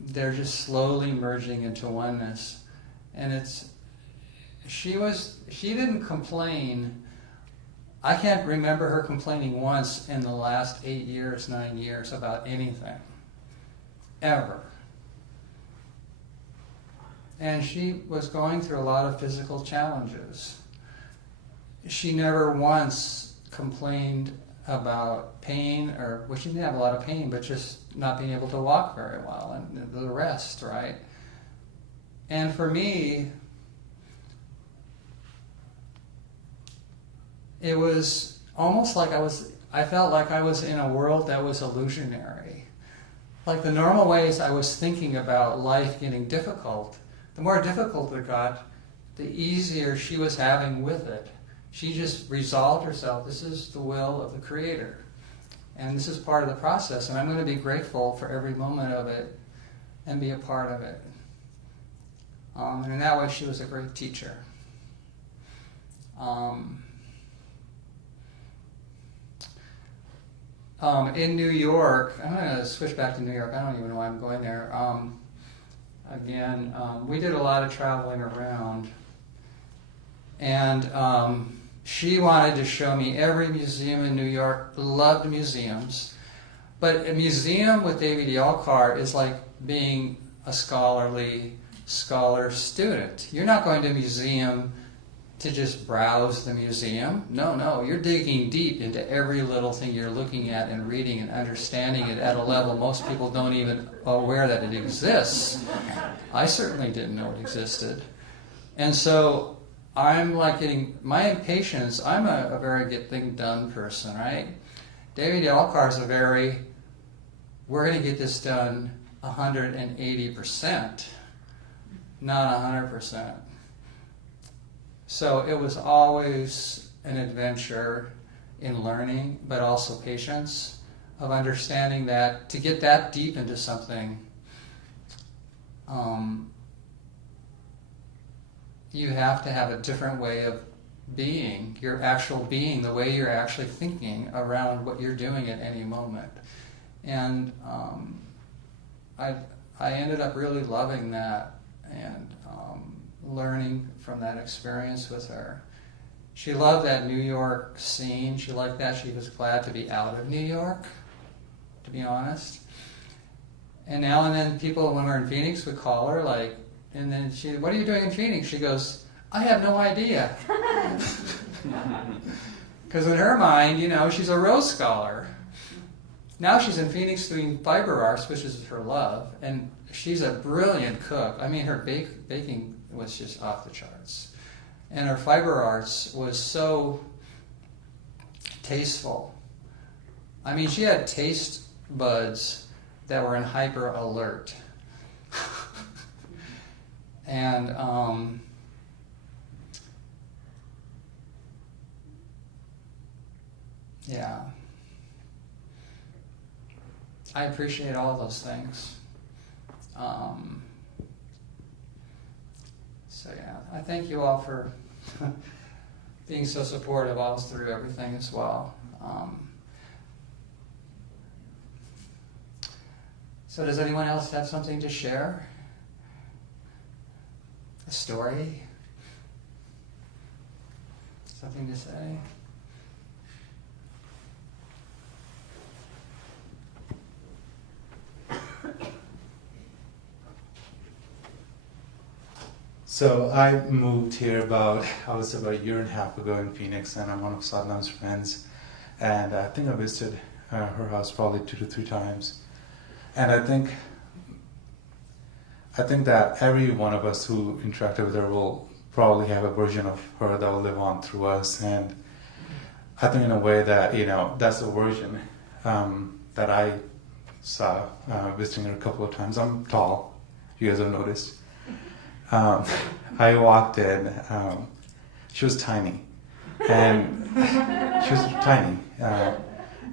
they're just slowly merging into oneness. And she didn't complain. I can't remember her complaining once in the last 8 years, 9 years about anything. Ever. And she was going through a lot of physical challenges. She never once complained about pain, well, she didn't have a lot of pain, but just not being able to walk very well and the rest, right? And for me, it was almost like I felt like I was in a world that was illusionary. Like the normal ways I was thinking about life getting difficult, the more difficult it got, the easier she was having with it. She just resolved herself. This is the will of the Creator. And this is part of the process. And I'm going to be grateful for every moment of it and be a part of it. And in that way, she was a great teacher. In New York, I'm going to switch back to New York. I don't even know why I'm going there. We did a lot of traveling around. And she wanted to show me every museum in New York. Loved museums. But a museum with Devi Dayal Kaur is like being a scholar student. You're not going to a museum to just browse the museum. No, you're digging deep into every little thing you're looking at and reading and understanding it at a level most people don't even aware that it exists. I certainly didn't know it existed. And so I'm like getting my impatience. I'm a very get things done person, right? Devi Dayal Kaur is we're going to get this done 180%, not 100%. So it was always an adventure in learning, but also patience, of understanding that to get that deep into something, you have to have a different way of being, your actual being, the way you're actually thinking around what you're doing at any moment. And I ended up really loving that and learning from that experience with her. She loved that New York scene. She liked that. She was glad to be out of New York, to be honest. And now and then people, when we're in Phoenix, would call her, and then what are you doing in Phoenix? She goes, I have no idea. Because in her mind, she's a Rose Scholar. Now she's in Phoenix doing fiber arts, which is her love, and she's a brilliant cook. I mean, her baking was just off the charts. And her fiber arts was so tasteful. I mean, she had taste buds that were in hyper alert. And yeah. I appreciate all those things. So yeah, I thank you all for being so supportive all through everything as well. So does anyone else have something to share? A story? Something to say? So I moved here about a year and a half ago in Phoenix, and I'm one of Sadnam's friends. And I think I visited her house probably 2 to 3 times. And I think that every one of us who interacted with her will probably have a version of her that will live on through us. And I think in a way that, that's the version that I saw visiting her a couple of times. I'm tall, you guys have noticed. I walked in, she was tiny. And she was tiny.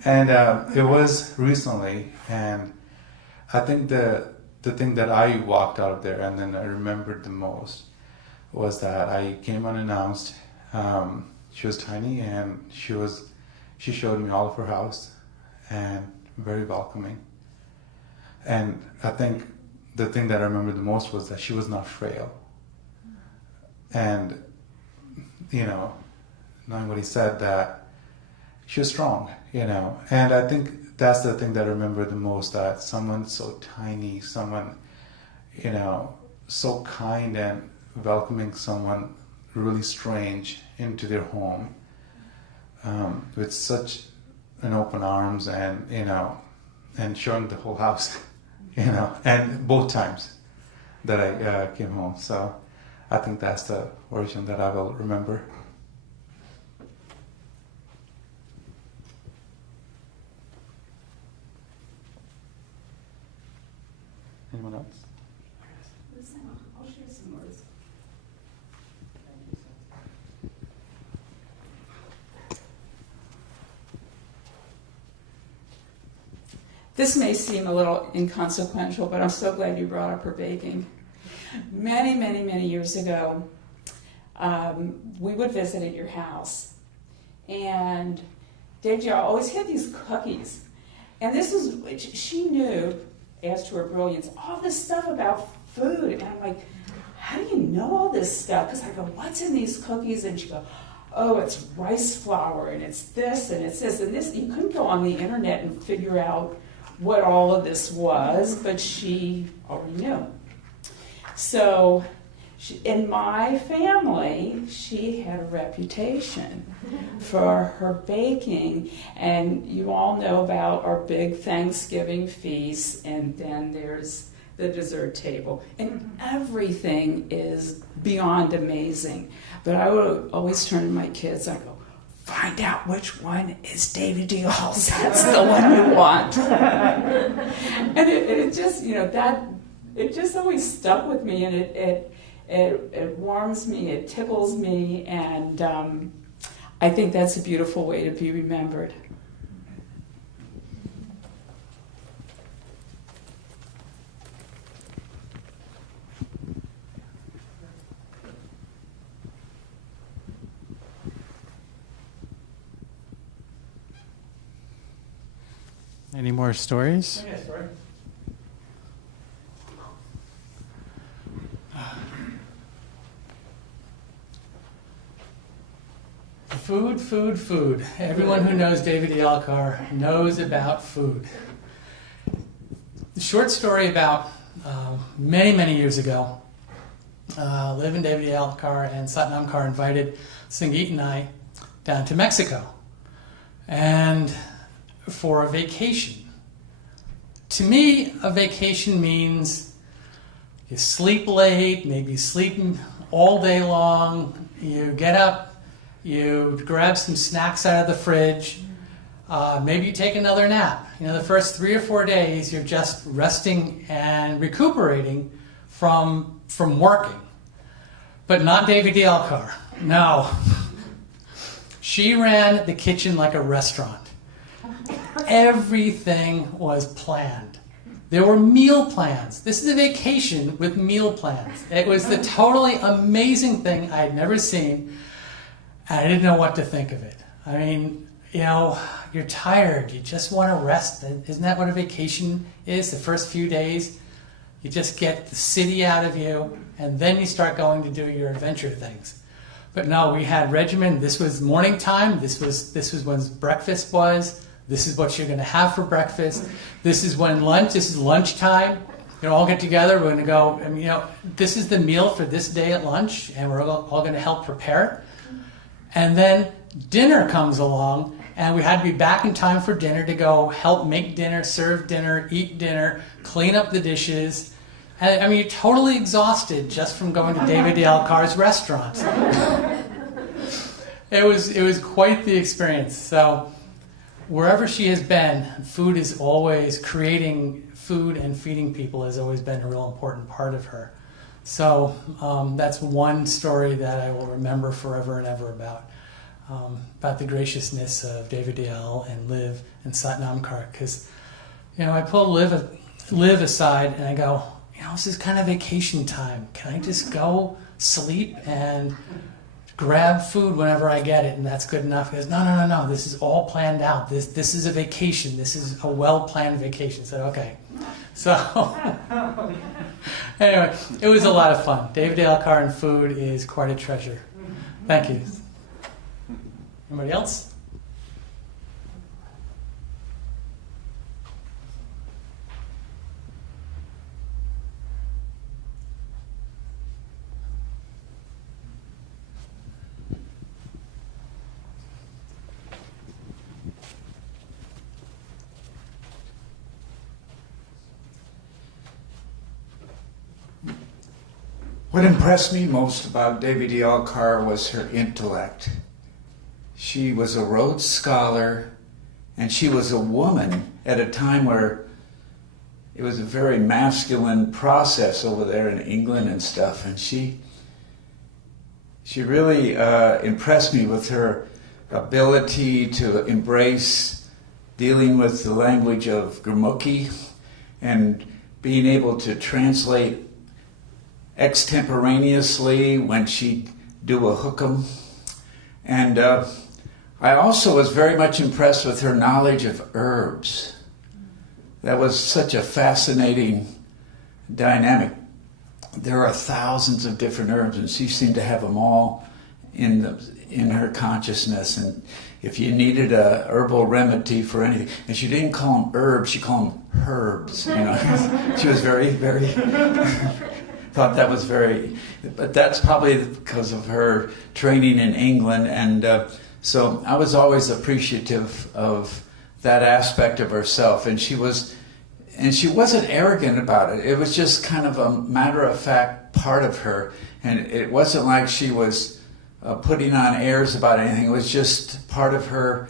It was recently, and I think the thing that I walked out of there and then I remembered the most was that I came unannounced. She was tiny, and she showed me all of her house, and very welcoming. And I think the thing that I remember the most was that she was not frail. And, knowing what he said, that she was strong, And I think that's the thing that I remember the most, that someone so tiny, someone, so kind and welcoming someone really strange into their home with such an open arms and, and showing the whole house, and both times that I came home. So I think that's the version that I will remember. Anyone else? I'll share some words. This may seem a little inconsequential, but I'm so glad you brought up her baking. Many, many, many years ago, we would visit at your house, and Devi always had these cookies. And this was, she knew, as to her brilliance, all this stuff about food. And I'm like, how do you know all this stuff? Because I go, what's in these cookies? And she go, oh, it's rice flour, and it's this, and it's this, and this. You couldn't go on the internet and figure out what all of this was, but she already knew. So in my family, she had a reputation for her baking, and you all know about our big Thanksgiving feast, and then there's the dessert table, and everything is beyond amazing. But I would always turn to my kids, I go, find out which one is Devi Dayal's. That's the one you want. And it just, that, it just always stuck with me, and it warms me, it tickles me, and I think that's a beautiful way to be remembered. Any more stories? Yeah, story. Food, food, food. Everyone who knows Devi Dayal Kaur knows about food. The short story about many, many years ago, Liv and Devi Dayal Kaur and Satnam Kaur invited Sangeet and I down to Mexico, and for a vacation. To me, a vacation means you sleep late, maybe sleeping all day long, you get up, you grab some snacks out of the fridge, maybe you take another nap. The first 3 or 4 days you're just resting and recuperating from working. But not Devi Dayal Kaur. No. She ran the kitchen like a restaurant. Everything was planned. There were meal plans. This is a vacation with meal plans. It was the totally amazing thing I had never seen, and I didn't know what to think of it. I mean, you're tired. You just want to rest. Isn't that what a vacation is? The first few days, you just get the city out of you, and then you start going to do your adventure things. But no, we had regimen. This was morning time. This was when breakfast was. This is what you're going to have for breakfast. This is when lunch. This is lunchtime. all get together. We're going to go, and, this is the meal for this day at lunch, and we're all going to help prepare it. And then dinner comes along, and we had to be back in time for dinner to go help make dinner, serve dinner, eat dinner, clean up the dishes. And, you're totally exhausted just from going to Devi Dayal Kaur's restaurant. It was quite the experience. So wherever she has been, food is always creating food and feeding people has always been a real important part of her. So that's one story that I will remember forever and ever about the graciousness of Devi Dayal and Liv and Satnam Kaur. Because, I pull Liv aside and I go, this is kind of vacation time. Can I just go sleep and grab food whenever I get it, and that's good enough? He goes, no, this is all planned out. This is a vacation. This is a well-planned vacation. I said, okay. So, anyway, it was a lot of fun. Devi Dayal Kaur and food is quite a treasure. Thank you. Anybody else? What impressed me most about Devi Dayal Kaur was her intellect. She was a Rhodes Scholar, and she was a woman at a time where it was a very masculine process over there in England and stuff, and she really impressed me with her ability to embrace dealing with the language of Gurmukhi and being able to translate extemporaneously when she'd do a hukam. And I also was very much impressed with her knowledge of herbs. That was such a fascinating dynamic. There are thousands of different herbs, and she seemed to have them all in her consciousness. And if you needed a herbal remedy for anything, and she didn't call them herbs, she called them herbs. She was very, very thought that was very, but that's probably because of her training in England, and so I was always appreciative of that aspect of herself, and she wasn't arrogant about it. It was just kind of a matter-of-fact part of her, and it wasn't like she was putting on airs about anything. It was just part of her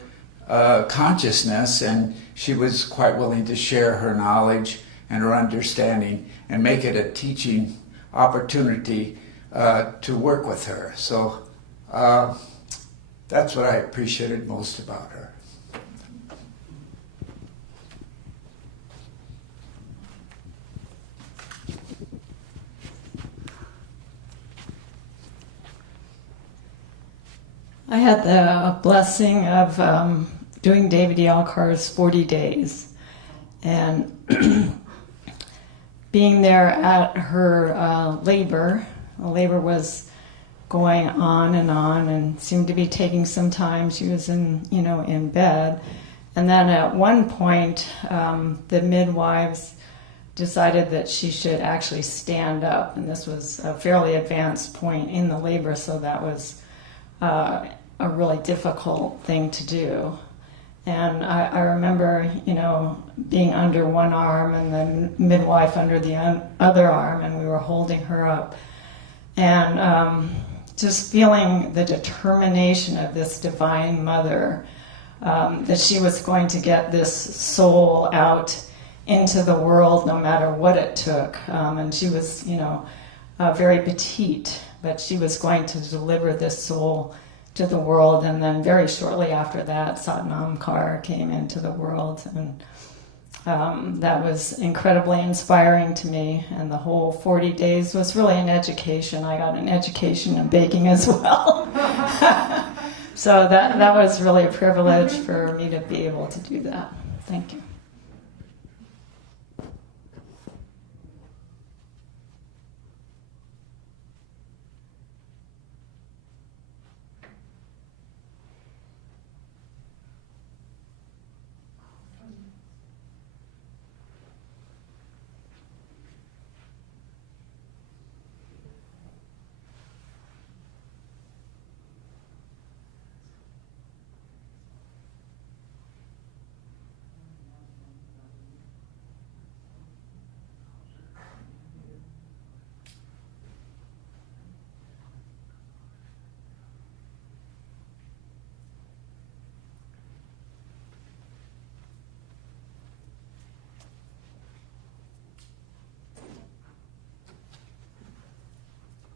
consciousness, and she was quite willing to share her knowledge and her understanding and make it a teaching opportunity to work with her. So that's what I appreciated most about her. I had the blessing of doing Devi Dayal Kaur's 40 days, and being there at her labor. The labor was going on and seemed to be taking some time. She was in bed. And then at one point, the midwives decided that she should actually stand up. And this was a fairly advanced point in the labor, so that was a really difficult thing to do. And I remember, being under one arm and the midwife under the other arm, and we were holding her up. And just feeling the determination of this divine mother, that she was going to get this soul out into the world no matter what it took. And she was, very petite, but she was going to deliver this soul to the world. And then very shortly after that, Satnam Kaur came into the world, and that was incredibly inspiring to me. And the whole 40 days was really an education. I got an education in baking as well. So that was really a privilege for me to be able to do that. Thank you.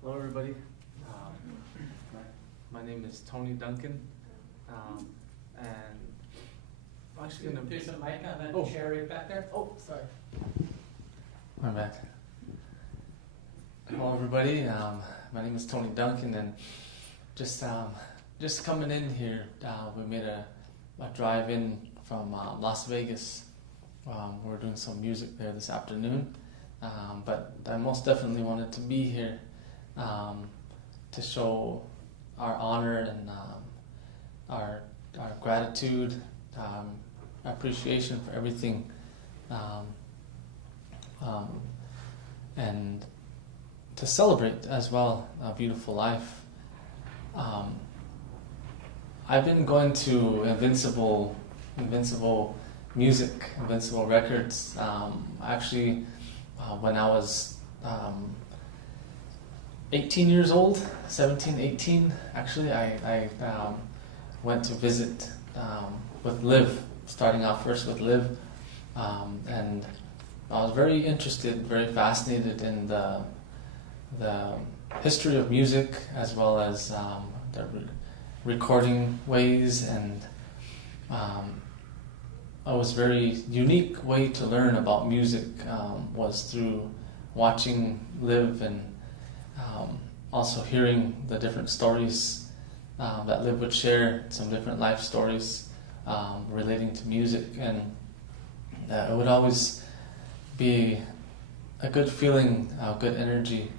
Hello, everybody. My name is Tony Duncan, and I'm actually going to. There's a mic on that Oh. chair right back there. Oh, sorry. I'm back. Hello, everybody. My name is Tony Duncan, and just coming in here, we made a drive in from Las Vegas. We're doing some music there this afternoon, but I most definitely wanted to be here to show our honor and our gratitude, appreciation for everything, and to celebrate as well a beautiful life. I've been going to Invincible Music, Invincible Records. Actually, when I was 18 years old, 17, 18, actually, I went to visit with Liv, starting out first with Liv, and I was very interested, very fascinated in the history of music, as well as the recording ways, and it was very unique way to learn about music was through watching Liv, and also hearing the different stories that Liv would share, some different life stories relating to music, and it would always be a good feeling, a good energy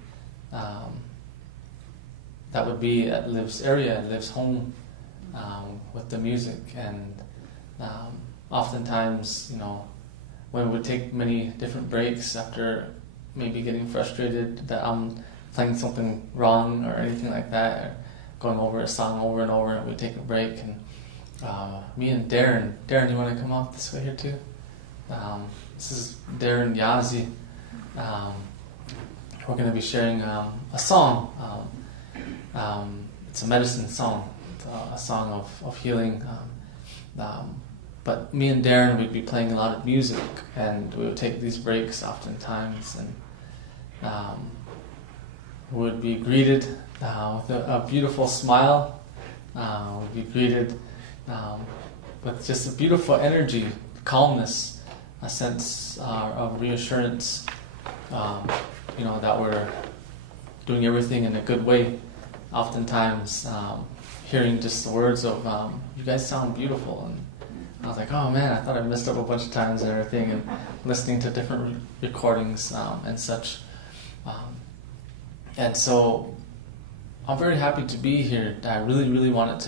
that would be at Liv's area, Liv's home, with the music. And oftentimes, when we would take many different breaks after maybe getting frustrated that I'm playing something wrong or anything like that, or going over a song over and over, and we'd take a break. And me and Darren, you want to come up this way here too? This is Darren Yazi. We're going to be sharing a song. It's a medicine song. It's a song of healing. But me and Darren, we'd be playing a lot of music, and we would take these breaks oftentimes, and we would be greeted with a beautiful smile. We'd be greeted with just a beautiful energy, calmness, a sense of reassurance, that we're doing everything in a good way. Oftentimes, hearing just the words of, you guys sound beautiful, and I was like, oh man, I thought I messed up a bunch of times and everything, and listening to different recordings and such. And so I'm very happy to be here. I really, really wanted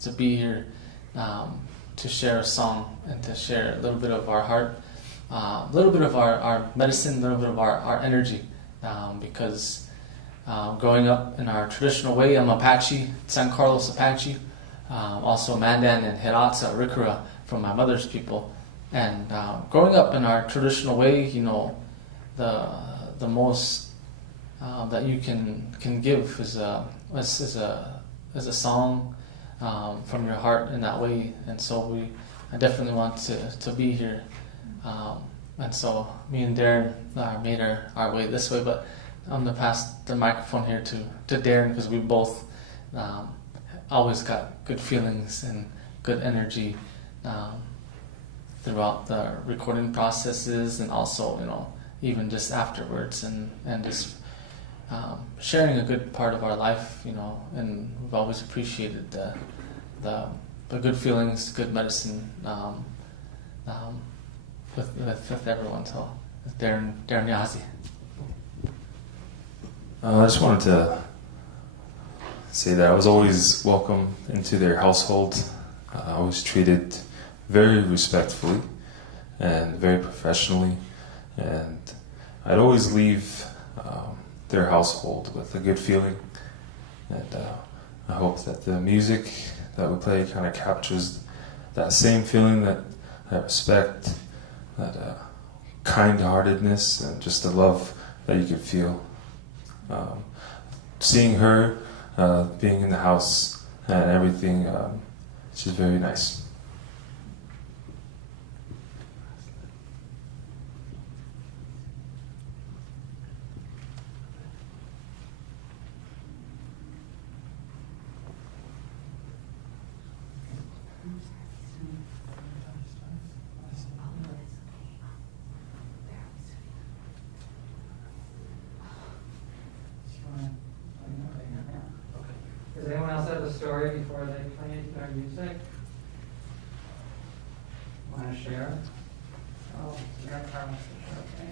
to be here to share a song and to share a little bit of our heart, a little bit of our medicine, a little bit of our energy, because growing up in our traditional way, I'm Apache, San Carlos Apache, also Mandan and Hiratsa Rikura from my mother's people. And growing up in our traditional way, the most that you can give is a song from your heart in that way. And so I definitely want to be here. And so me and Darren made our way this way, but I'm going to pass the microphone here to Darren, because we both always got good feelings and good energy throughout the recording processes, and also, even just afterwards, and just sharing a good part of our life, and we've always appreciated the good feelings, good medicine with everyone. So, Darren Yazi. I just wanted to say that I was always welcome into their household. I was treated very respectfully and very professionally, and I'd always leave their household with a good feeling. And I hope that the music that we play kind of captures that same feeling, that respect, that kind-heartedness, and just the love that you could feel. Seeing her, being in the house and everything, she's very nice. story before they play their music? Want to share? Oh, you're Carlos. Okay.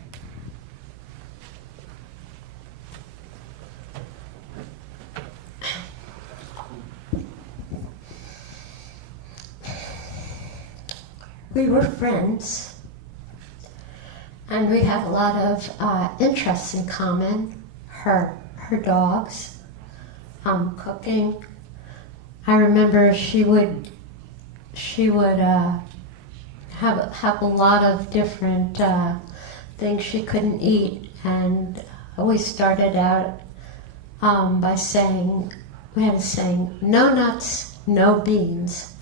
We were friends, and we had a lot of interests in common. Her dogs, cooking. I remember she would have a lot of different things she couldn't eat, and we started out by saying, we had a saying, no nuts, no beans.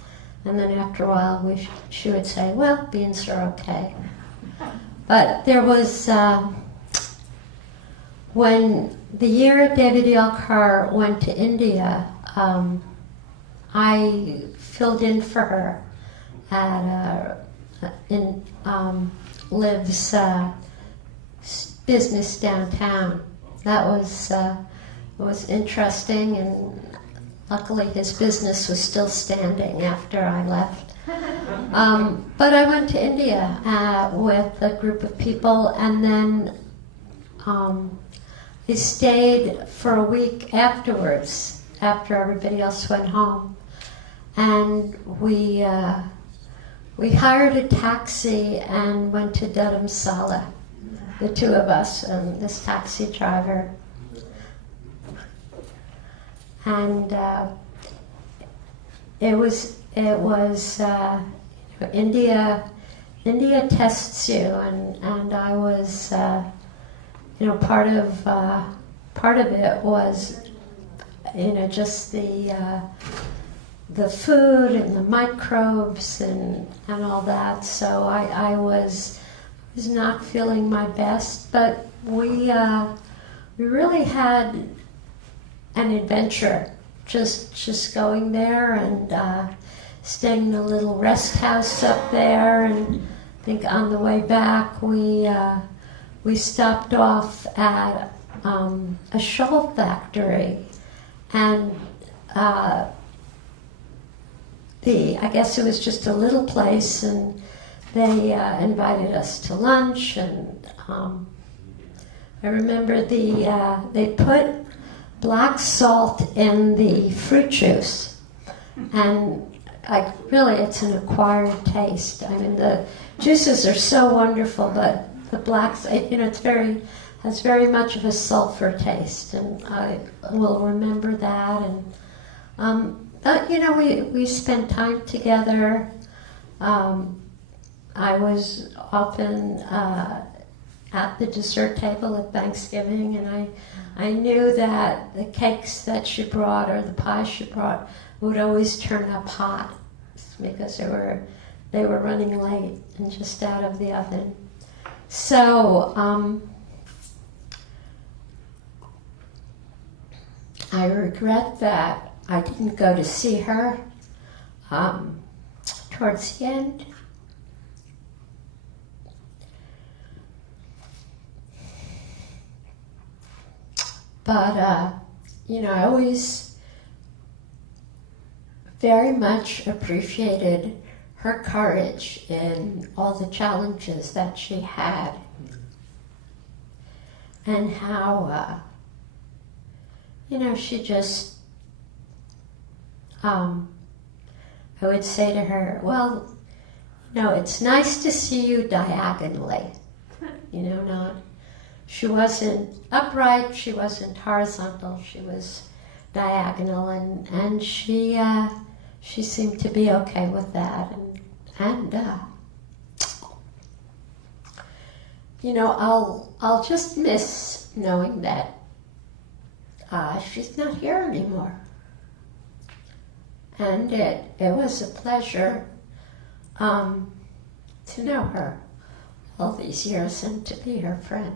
And then after a while, she would say, well, beans are okay. But there was, when the year Devi Dayal Kaur went to India, I filled in for her at Liv's business downtown. That was interesting, and luckily his business was still standing after I left. But I went to India with a group of people, and then I stayed for a week afterwards, after everybody else went home. And we hired a taxi and went to Dharamsala, the two of us and this taxi driver. And it was India tests you, and I was part of it was just the food and the microbes and all that. So I was not feeling my best, but we really had an adventure, just going there and staying in a little rest house up there. And I think on the way back we stopped off at a shawl factory, and I guess it was just a little place, and they invited us to lunch. And I remember they put black salt in the fruit juice, and it's an acquired taste. I mean, the juices are so wonderful, but the blacks, has very much of a sulfur taste, and I will remember that. And we spent time together. I was often at the dessert table at Thanksgiving, and I knew that the cakes that she brought or the pie she brought would always turn up hot because they were running late and just out of the oven. So I regret that I didn't go to see her towards the end. But, I always very much appreciated her courage in all the challenges that she had, and how, she just, I would say to her, well, it's nice to see you diagonally, she wasn't upright, she wasn't horizontal, she was diagonal, and she seemed to be okay with that, and I'll just miss knowing that she's not here anymore, and it was a pleasure to know her all these years and to be her friend.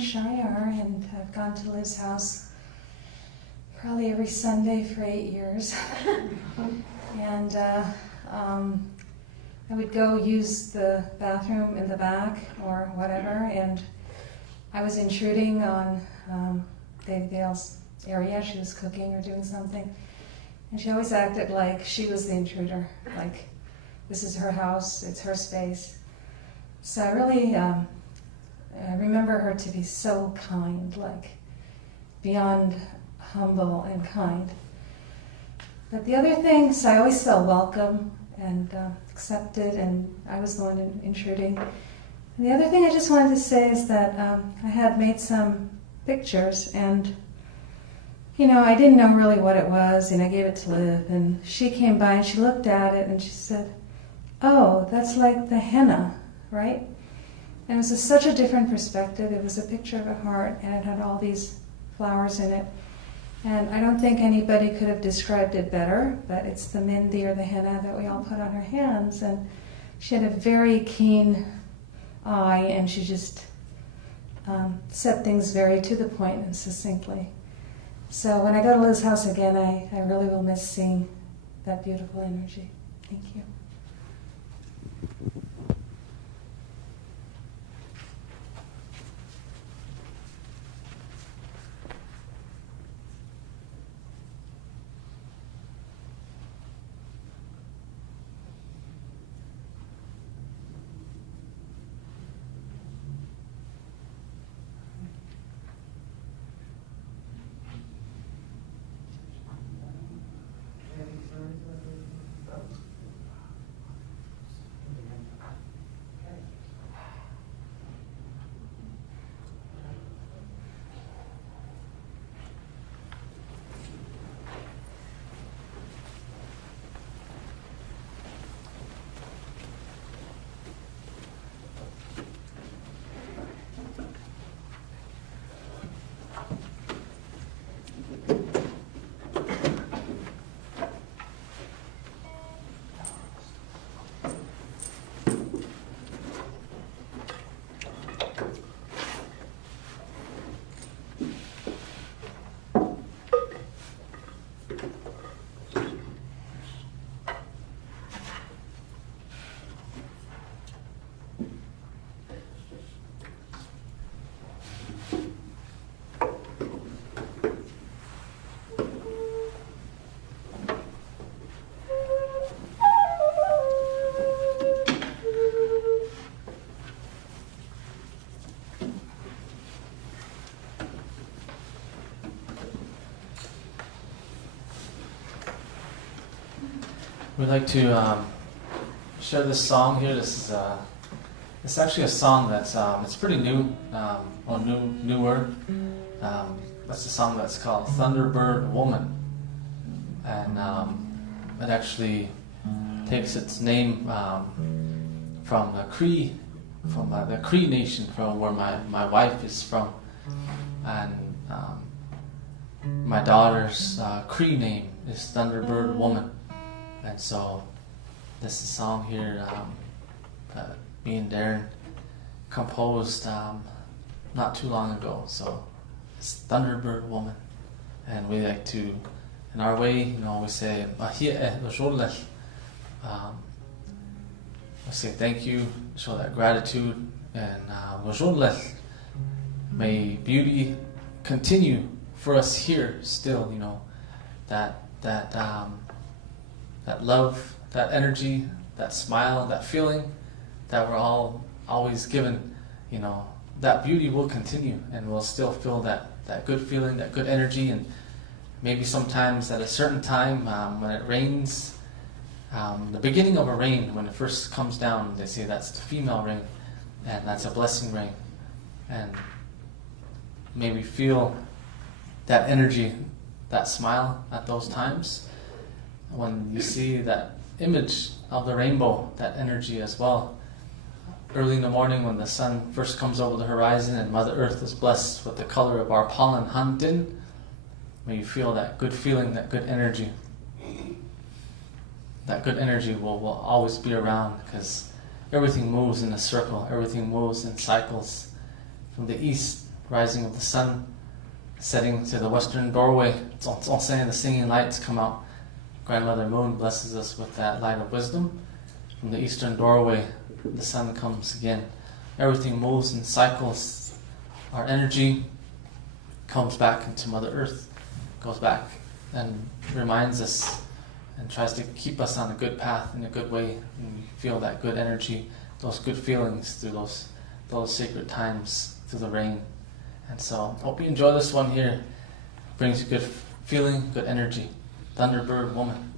Shire, and I've gone to Liv's house probably every Sunday for 8 years. And I would go use the bathroom in the back or whatever, and I was intruding on Devi Dayal's area. She was cooking or doing something, and she always acted like she was the intruder, like this is her house, it's her space. So I really I remember her to be so kind, like beyond humble and kind. But the other things, I always felt welcome and accepted, and I was the one intruding. And the other thing I just wanted to say is that I had made some pictures, and I didn't know really what it was, and I gave it to Liv, and she came by and she looked at it and she said, "Oh, that's like the henna, right?" And it was such a different perspective. It was a picture of a heart, and it had all these flowers in it. And I don't think anybody could have described it better, but it's the mehndi or the henna that we all put on our hands. And she had a very keen eye, and she just said things very to the point and succinctly. So when I go to Liv's house again, I really will miss seeing that beautiful energy. Thank you. We'd like to share this song here. This is it's actually a song that's it's pretty new, or newer. That's a song that's called "Thunderbird Woman," and it actually takes its name from the Cree Nation, from where my wife is from, and my daughter's Cree name is Thunderbird Woman. And so this is a song here that me and Darren composed not too long ago. So it's Thunderbird Woman. And we like to, in our way, we say, we say thank you, show that gratitude, and may beauty continue for us here still, that love, that energy, that smile, that feeling that we're all always given, that beauty will continue, and we'll still feel that good feeling, that good energy. And maybe sometimes at a certain time when it rains, the beginning of a rain, when it first comes down, they say that's the female rain, and that's a blessing rain. And may we feel that energy, that smile at those times. When you see that image of the rainbow, that energy as well. Early in the morning when the sun first comes over the horizon and Mother Earth is blessed with the color of our pollen hantin, may you feel that good feeling, that good energy. That good energy will always be around, because everything moves in a circle, everything moves in cycles. From the east rising of the sun, setting to the western doorway. It's all saying the singing lights come out. Grandmother Moon blesses us with that light of wisdom. From the eastern doorway, the sun comes again. Everything moves in cycles. Our energy comes back into Mother Earth, goes back and reminds us and tries to keep us on a good path in a good way. And we feel that good energy, those good feelings through those sacred times, through the rain. And so, hope you enjoy this one here. Brings you good feeling, good energy. Thunderbird Woman.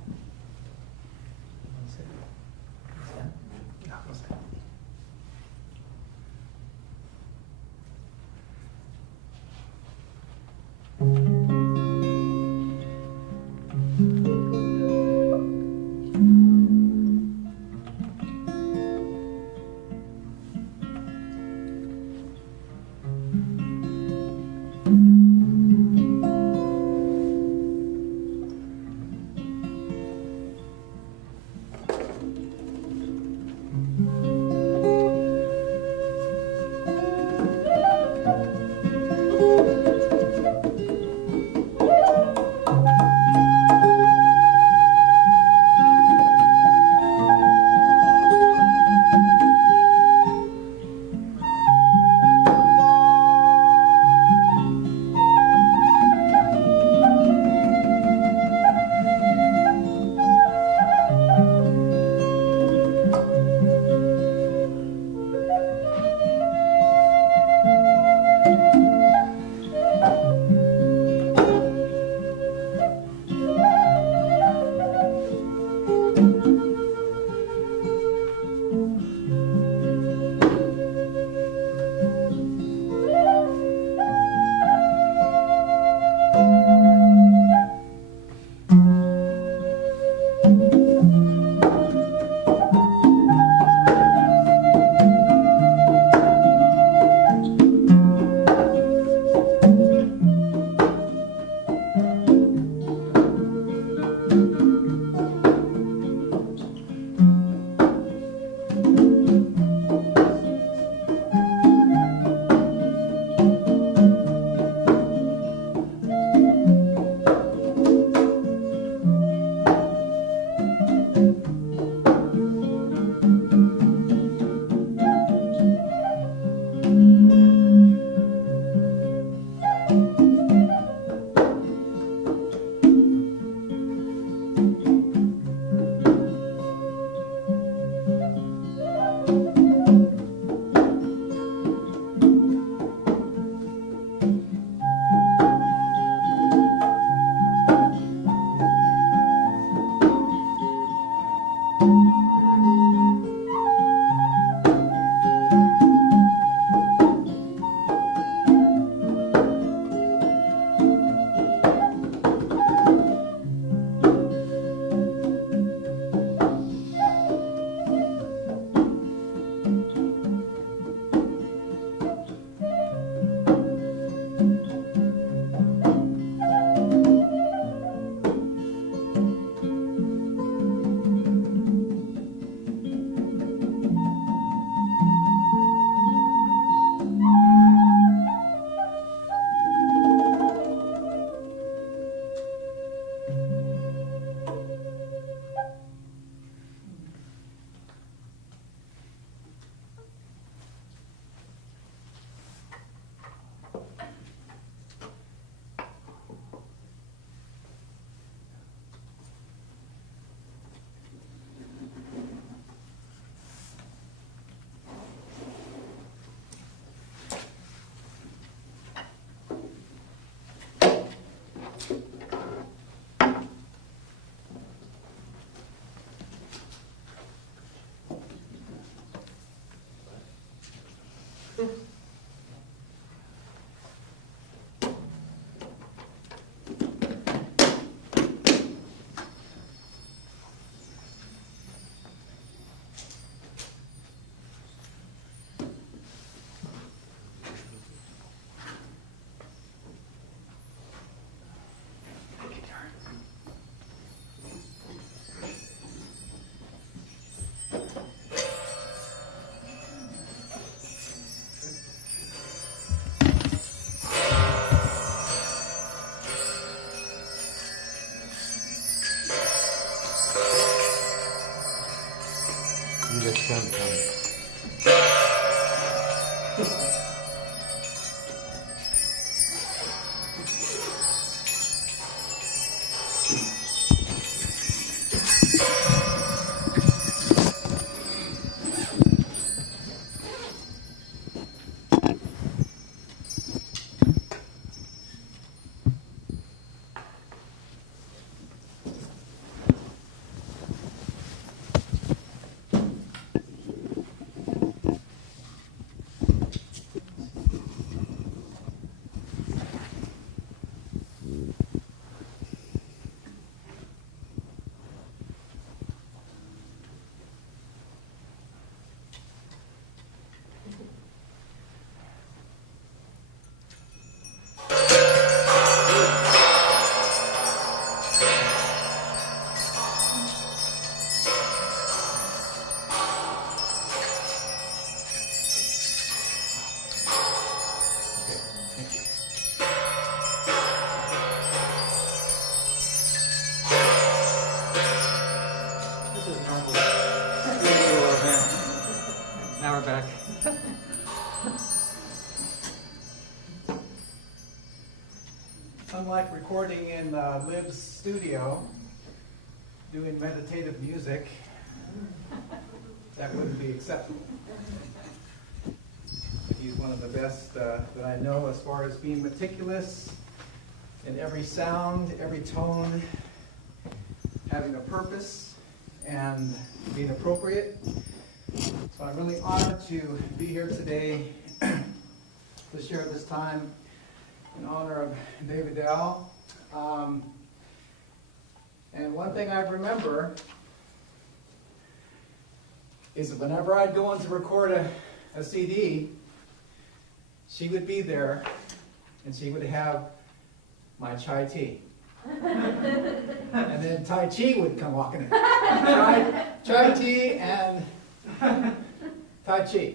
Now we're back. Unlike recording in Liv's studio, doing meditative music, that wouldn't be acceptable. He's one of the best that I know as far as being meticulous in every sound, every tone, having a purpose, and being appropriate. So I'm really honored to be here today to share this time in honor of Devi Dayal. And one thing I remember is that whenever I'd go in to record a CD, she would be there and she would have my chai tea. And then Tai Chi would come walking in. Chai tea and Tai Chi.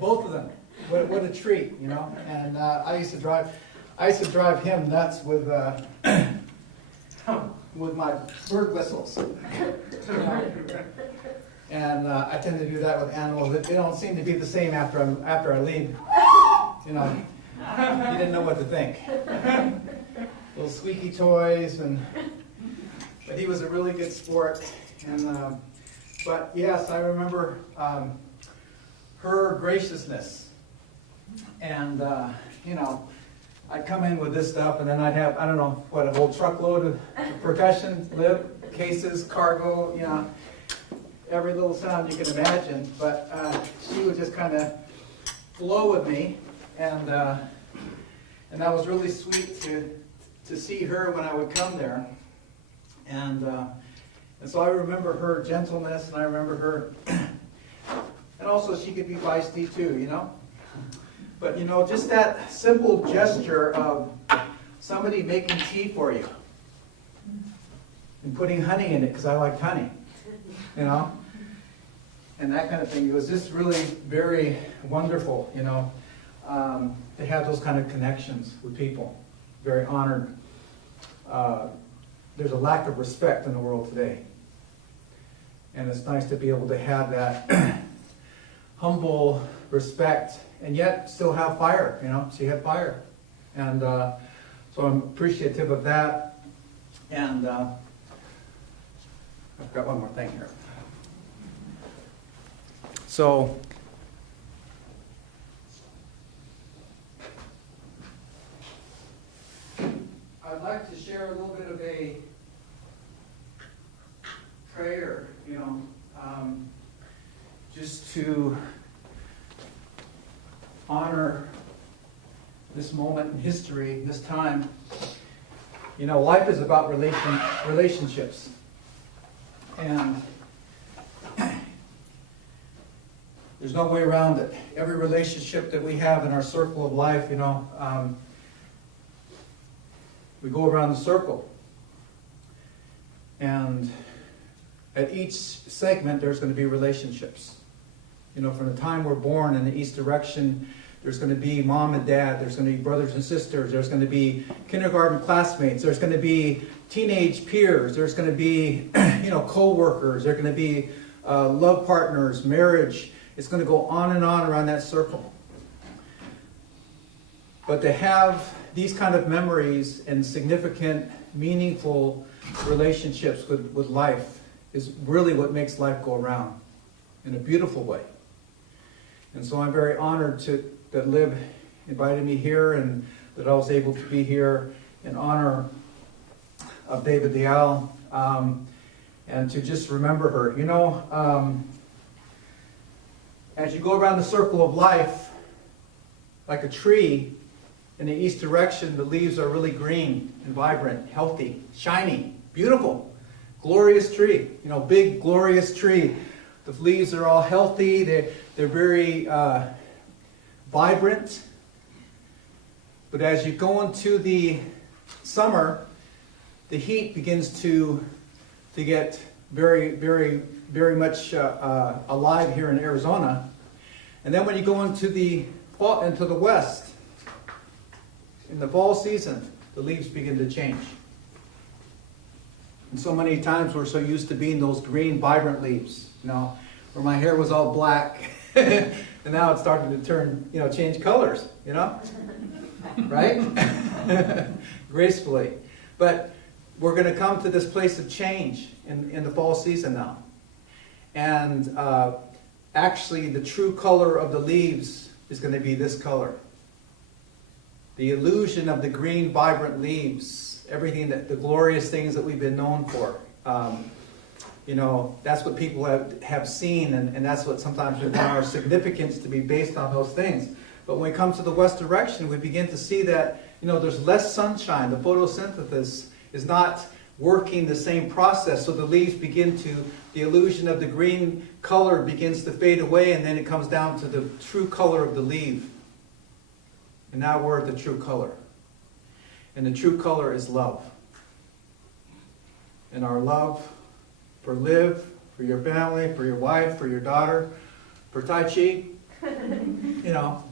Both of them. What a treat, you know. And I used to drive him nuts with my bird whistles. You know? And I tend to do that with animals. They don't seem to be the same after I leave. You know, you didn't know what to think. Little squeaky toys, but he was a really good sport. And but yes, I remember her graciousness. And you know, I'd come in with this stuff, and then I'd have, I don't know, a whole truckload of percussion, lip, cases, cargo, you know, every little sound you can imagine. But she would just kind of flow with me, and that was really sweet to see her when I would come there. And so I remember her gentleness, and I remember her, and also she could be feisty too, you know. But, you know, just that simple gesture of somebody making tea for you and putting honey in it, because I liked honey, you know, and that kind of thing. It was just really very wonderful, you know, to have those kind of connections with people. Very honored. There's a lack of respect in the world today. And it's nice to be able to have that humble respect, and yet still have fire, you know. She had fire. And so I'm appreciative of that. And I've got one more thing here. So I'd like to share a little bit of a prayer, you know, just to honor this moment in history, this time. You know, life is about relationships. And there's no way around it. Every relationship that we have in our circle of life, you know, we go around the circle. And at each segment, there's going to be relationships. You know, from the time we're born in the east direction, there's going to be mom and dad, there's going to be brothers and sisters, there's going to be kindergarten classmates, there's going to be teenage peers, there's going to be, you know, co-workers, there's going to be love partners, marriage. It's going to go on and on around that circle. But to have these kind of memories and significant, meaningful relationships with life is really what makes life go around in a beautiful way. And so I'm very honored that Liv invited me here and that I was able to be here in honor of Devi Dayal, and to just remember her. You know, as you go around the circle of life, like a tree, in the east direction, the leaves are really green and vibrant, healthy, shiny, beautiful, glorious tree. You know, big, glorious tree. The leaves are all healthy. They're very vibrant. But as you go into the summer, the heat begins to get very, very, very much alive here in Arizona. And then when you go into the fall, into the west, in the fall season, the leaves begin to change. And so many times we're so used to being those green, vibrant leaves, you know, where my hair was all black, and now it's starting to turn, you know, change colors, you know, right? Gracefully. But we're going to come to this place of change in the fall season now. And actually, the true color of the leaves is going to be this color. The illusion of the green, vibrant leaves, everything that the glorious things that we've been known for. You know, that's what people have seen, and that's what sometimes we want our significance to be based on those things. But when we come to the west direction, we begin to see that, you know, there's less sunshine. The photosynthesis is not working the same process, so the leaves begin to, the illusion of the green color begins to fade away, and then it comes down to the true color of the leaf. And now we're at the true color. And the true color is love. And our love for Liv, for your family, for your wife, for your daughter, for Tai Chi, you know,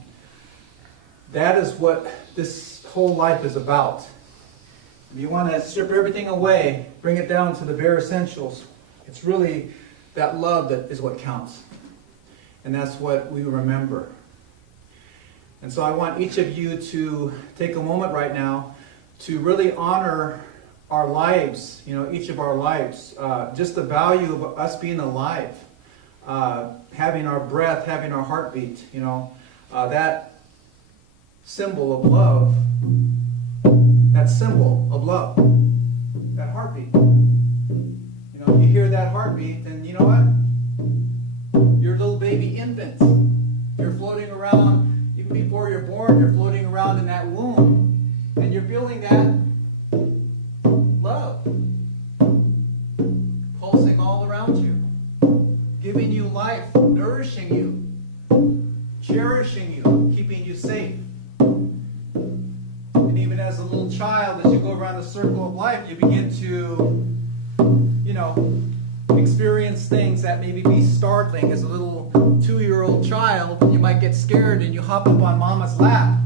that is what this whole life is about. If you want to strip everything away, bring it down to the bare essentials, it's really that love that is what counts. And that's what we remember. And so I want each of you to take a moment right now to really honor our lives, you know, each of our lives. Just the value of us being alive, having our breath, having our heartbeat, you know, that symbol of love, that symbol of love, that heartbeat. You know, you hear that heartbeat, then you know what? You're a little baby infant. You're floating around. Even before you're born, you're floating around in that womb, and you're feeling that love pulsing all around you, giving you life, nourishing you, cherishing you, keeping you safe. And even as a little child, as you go around the circle of life, you begin to, you know, experience things that maybe be startling. As a little 2-year-old child, you might get scared and you hop up on mama's lap.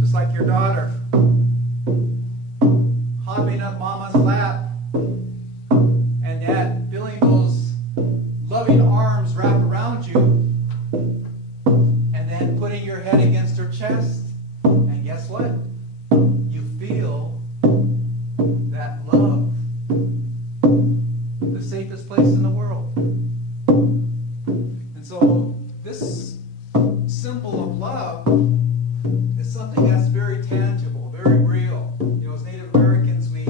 Just like your daughter. Hopping up mama's lap. And yet feeling those loving arms wrap around you. And then putting your head against her chest. And guess what? You feel that love. The safest place in the world. And so this symbol of love is something that's very tangible, very real. You know, as Native Americans, we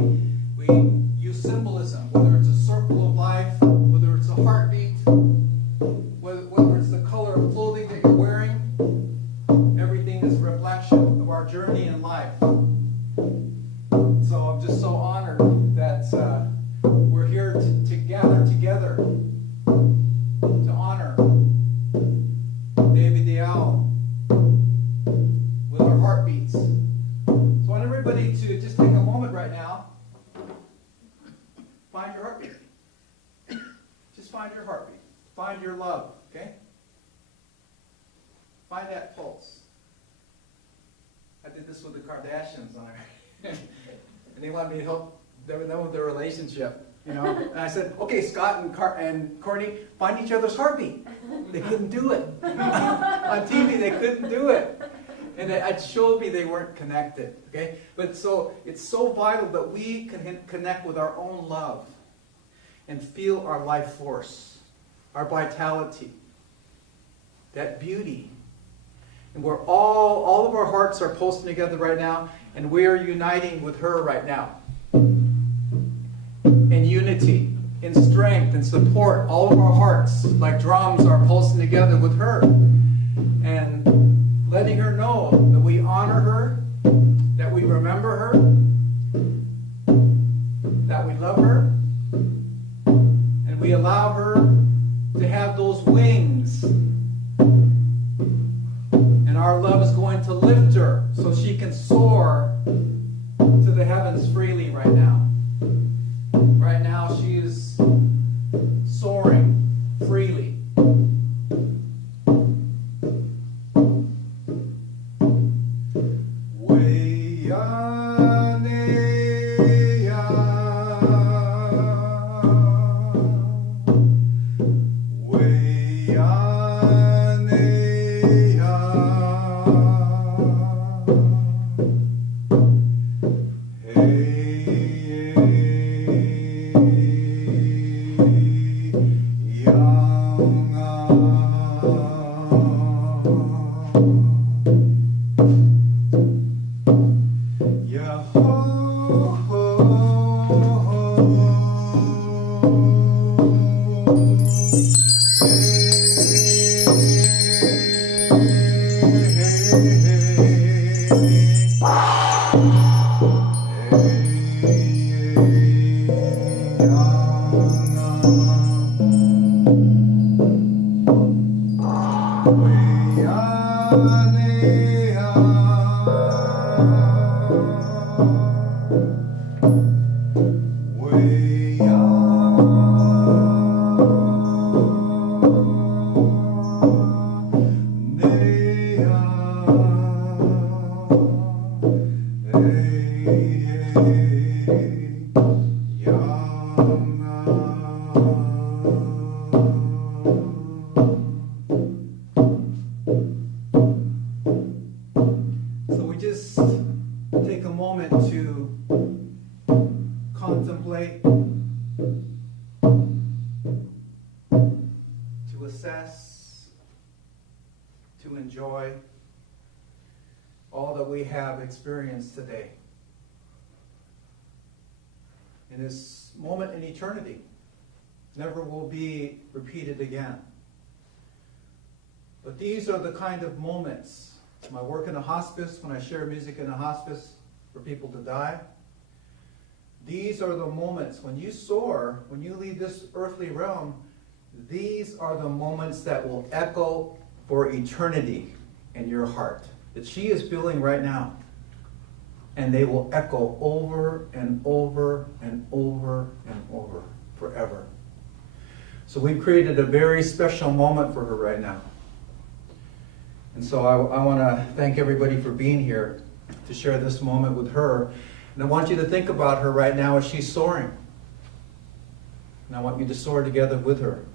use symbolism, whether it's a circle of life, whether it's a heartbeat, whether it's the color of clothing that you're wearing. Everything is a reflection of our journey in life. So I'm just so honored that we're here to gather together to honor Devi Dayal with our heartbeats. So I want everybody to just take a moment right now. Find your heartbeat. Just find your heartbeat. Find your love, okay? Find that pulse. I did this with the Kardashians on her. And they wanted me to help them with their relationship. You know, and I said, okay, Scott and Courtney, find each other's heartbeat. They couldn't do it. On TV, they couldn't do it. And it showed me they weren't connected. Okay? But so it's so vital that we can connect with our own love and feel our life force, our vitality, that beauty. And we're all of our hearts are pulsing together right now, and we're uniting with her right now. In unity, in strength, and support, all of our hearts, like drums, are pulsing together with her. And letting her know that we honor her, that we remember her, that we love her, and we allow her to have those wings. And our love is going to lift her so she can soar to the heavens freely right now. Right now she is soaring freely. Experience today. In this moment in eternity, never will be repeated again. But these are the kind of moments. My work in a hospice, when I share music in a hospice for people to die, these are the moments when you soar, when you leave this earthly realm, these are the moments that will echo for eternity in your heart, that she is feeling right now. And they will echo over and over and over and over forever. So we've created a very special moment for her right now. And so I want to thank everybody for being here to share this moment with her. And I want you to think about her right now as she's soaring. And I want you to soar together with her.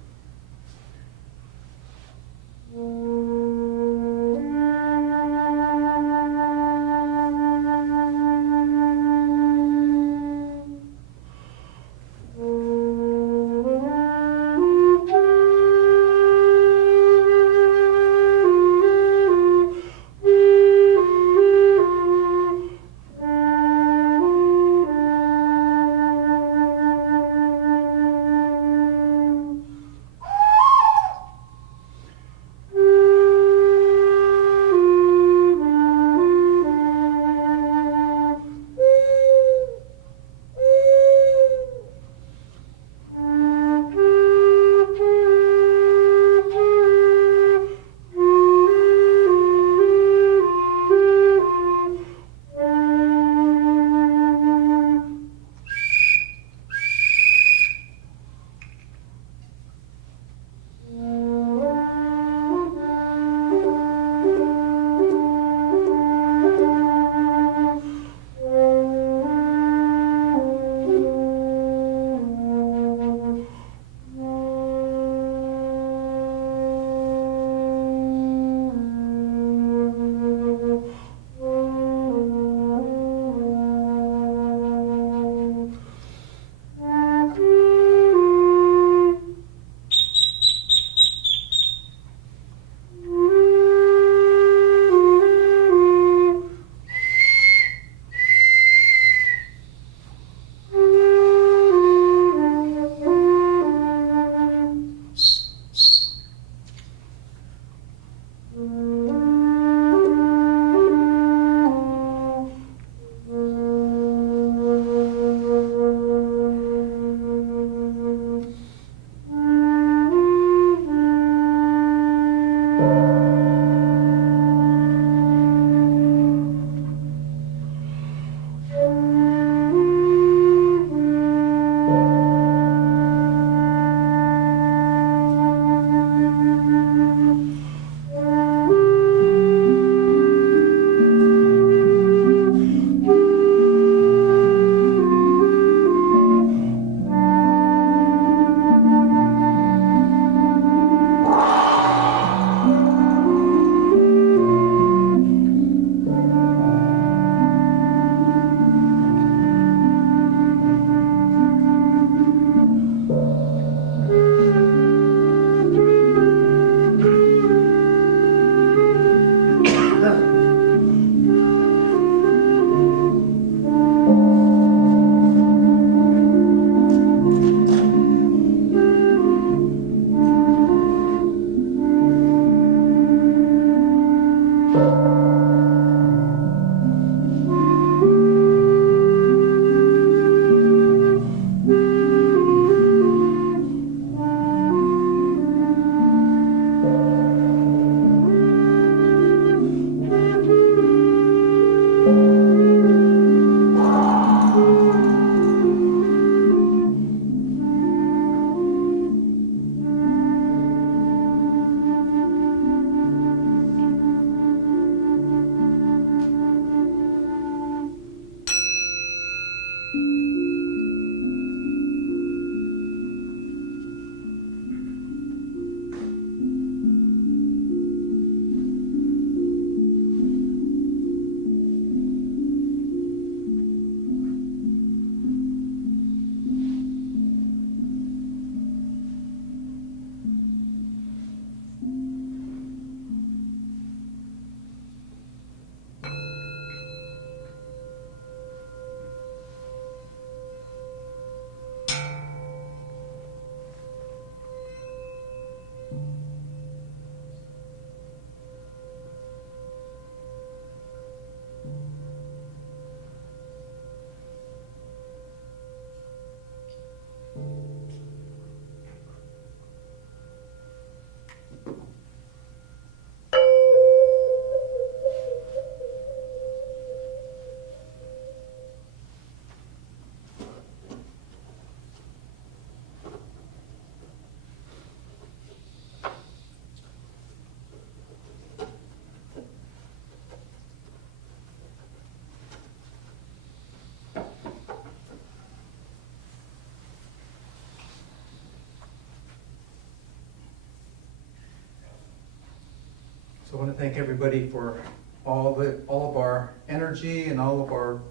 So I want to thank everybody for all of our energy and all of our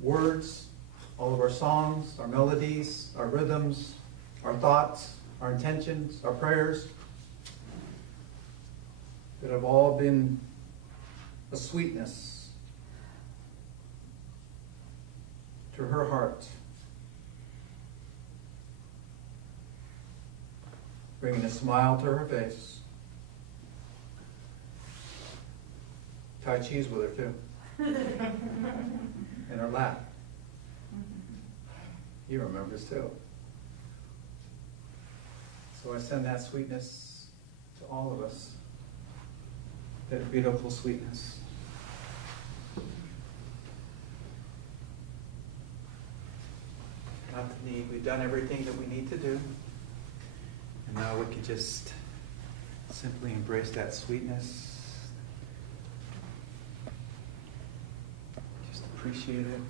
words, all of our songs, our melodies, our rhythms, our thoughts, our intentions, our prayers that have all been a sweetness to her heart, bringing a smile to her face. Thai cheese with her too. In her lap. He remembers too. So I send that sweetness to all of us. That beautiful sweetness. Not the need. We've done everything that we need to do. And now we can just simply embrace that sweetness. Just appreciate it.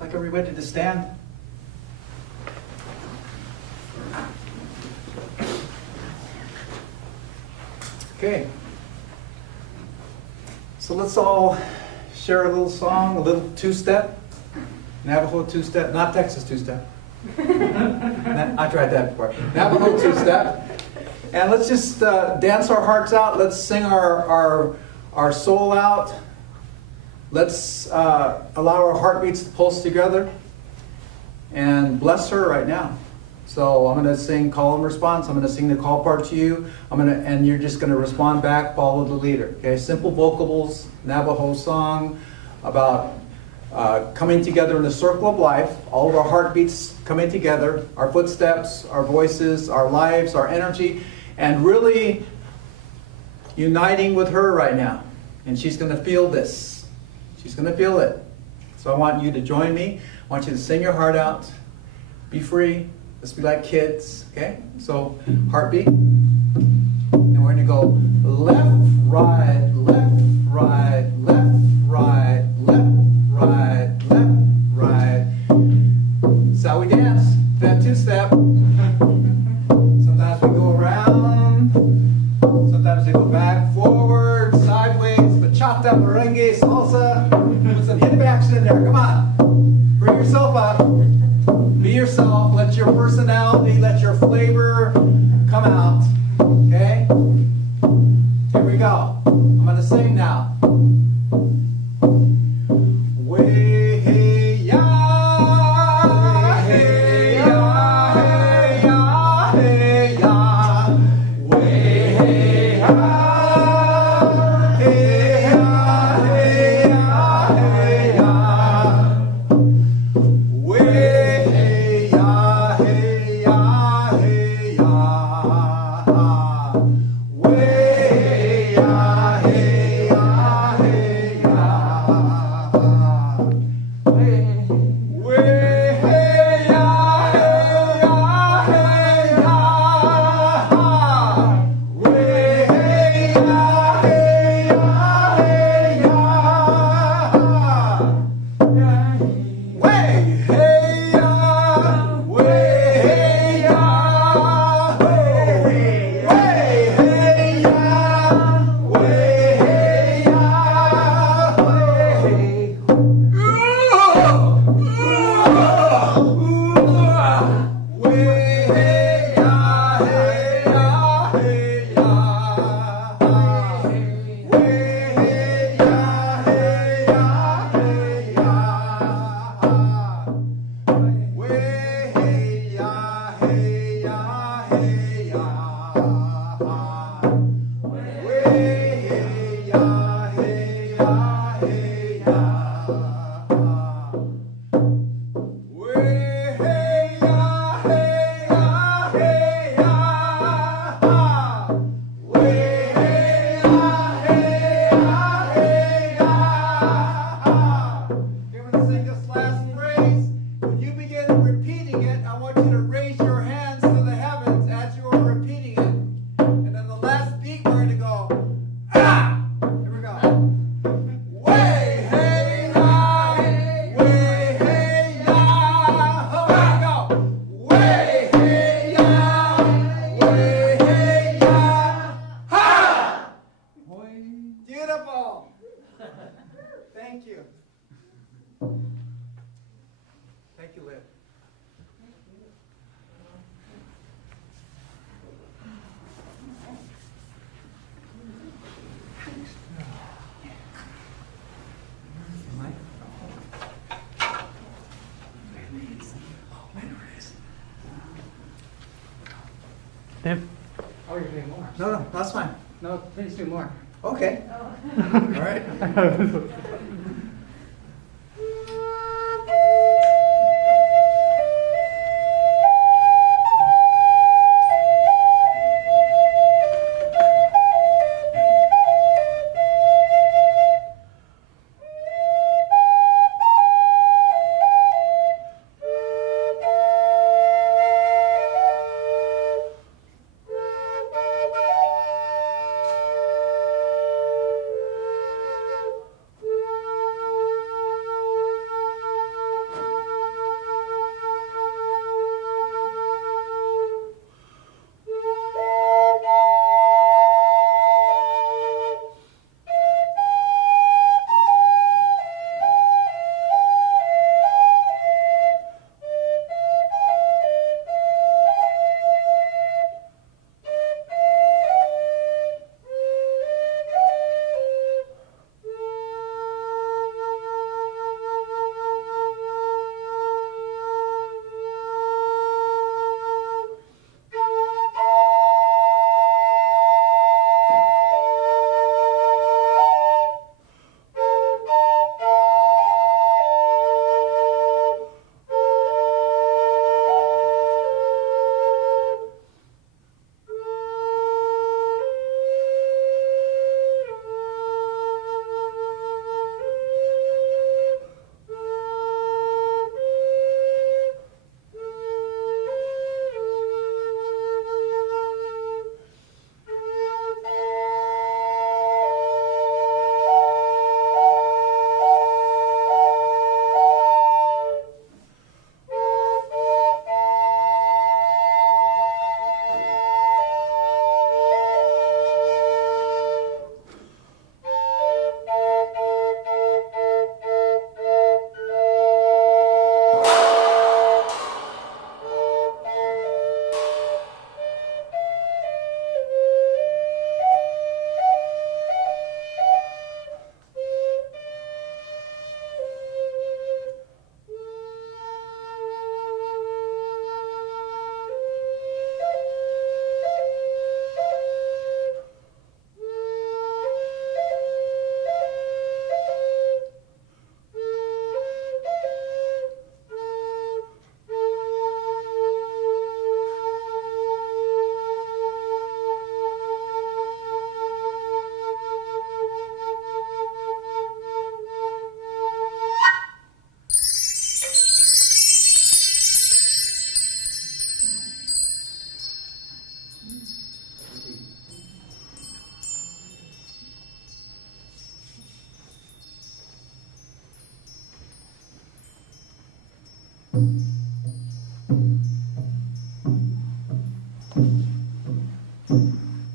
Like everybody to stand. Okay. So let's all share a little song, a little two-step. Navajo two-step, not Texas two-step. I tried that before. Navajo two-step. And let's just dance our hearts out. Let's sing our soul out. Let's allow our heartbeats to pulse together and bless her right now. So I'm going to sing call and response. I'm going to sing the call part to you. And you're just going to respond back, follow the leader. Okay, simple vocables, Navajo song about coming together in the circle of life. All of our heartbeats coming together, our footsteps, our voices, our lives, our energy, and really uniting with her right now. And she's going to feel this. She's going to feel it. So I want you to join me. I want you to sing your heart out. Be free. Let's be like kids. Okay? So heartbeat. And we're going to go left, right, left, right, left, right, left, right, left, right. That's how we dance. That two-step. Sometimes we go around. Sometimes we go back, forward, sideways. Bachata, merengue, salsa. Put some hip action in there. Come on. Bring yourself up. Be yourself. Let your personality, let your flavor come out. Okay? Here we go. Dave? Oh, you're doing more. No, that's fine. No, please do more. Okay. All right.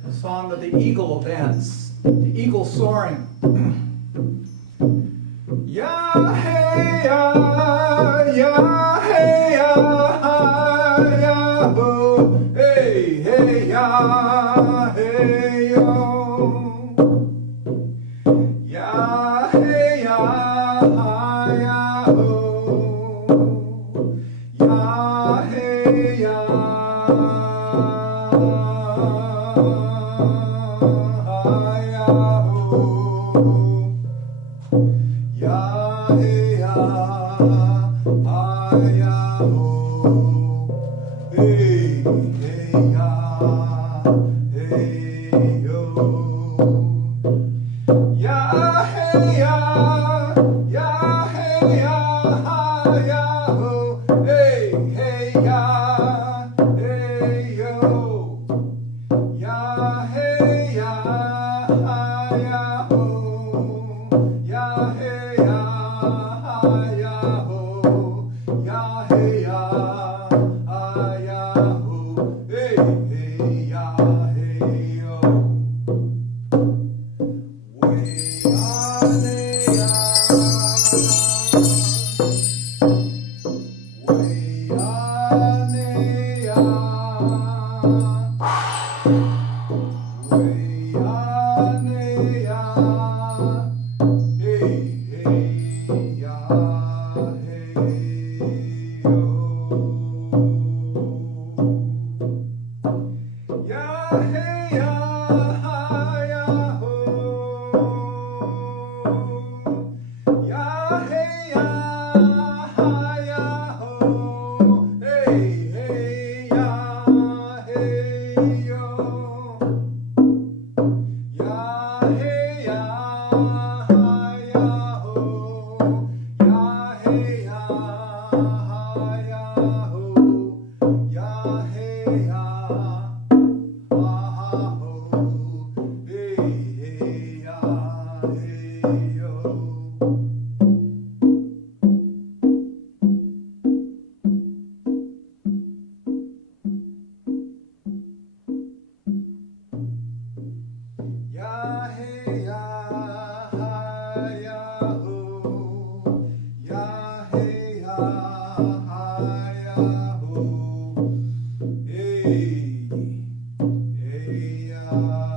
The song of the eagle dance, the eagle soaring. Ya hey ya, ya hey ya, ya bo, hey hey ya, hey yo. Ya hey ya, ya ho. Ya hey ya. Hey, Hey, hey,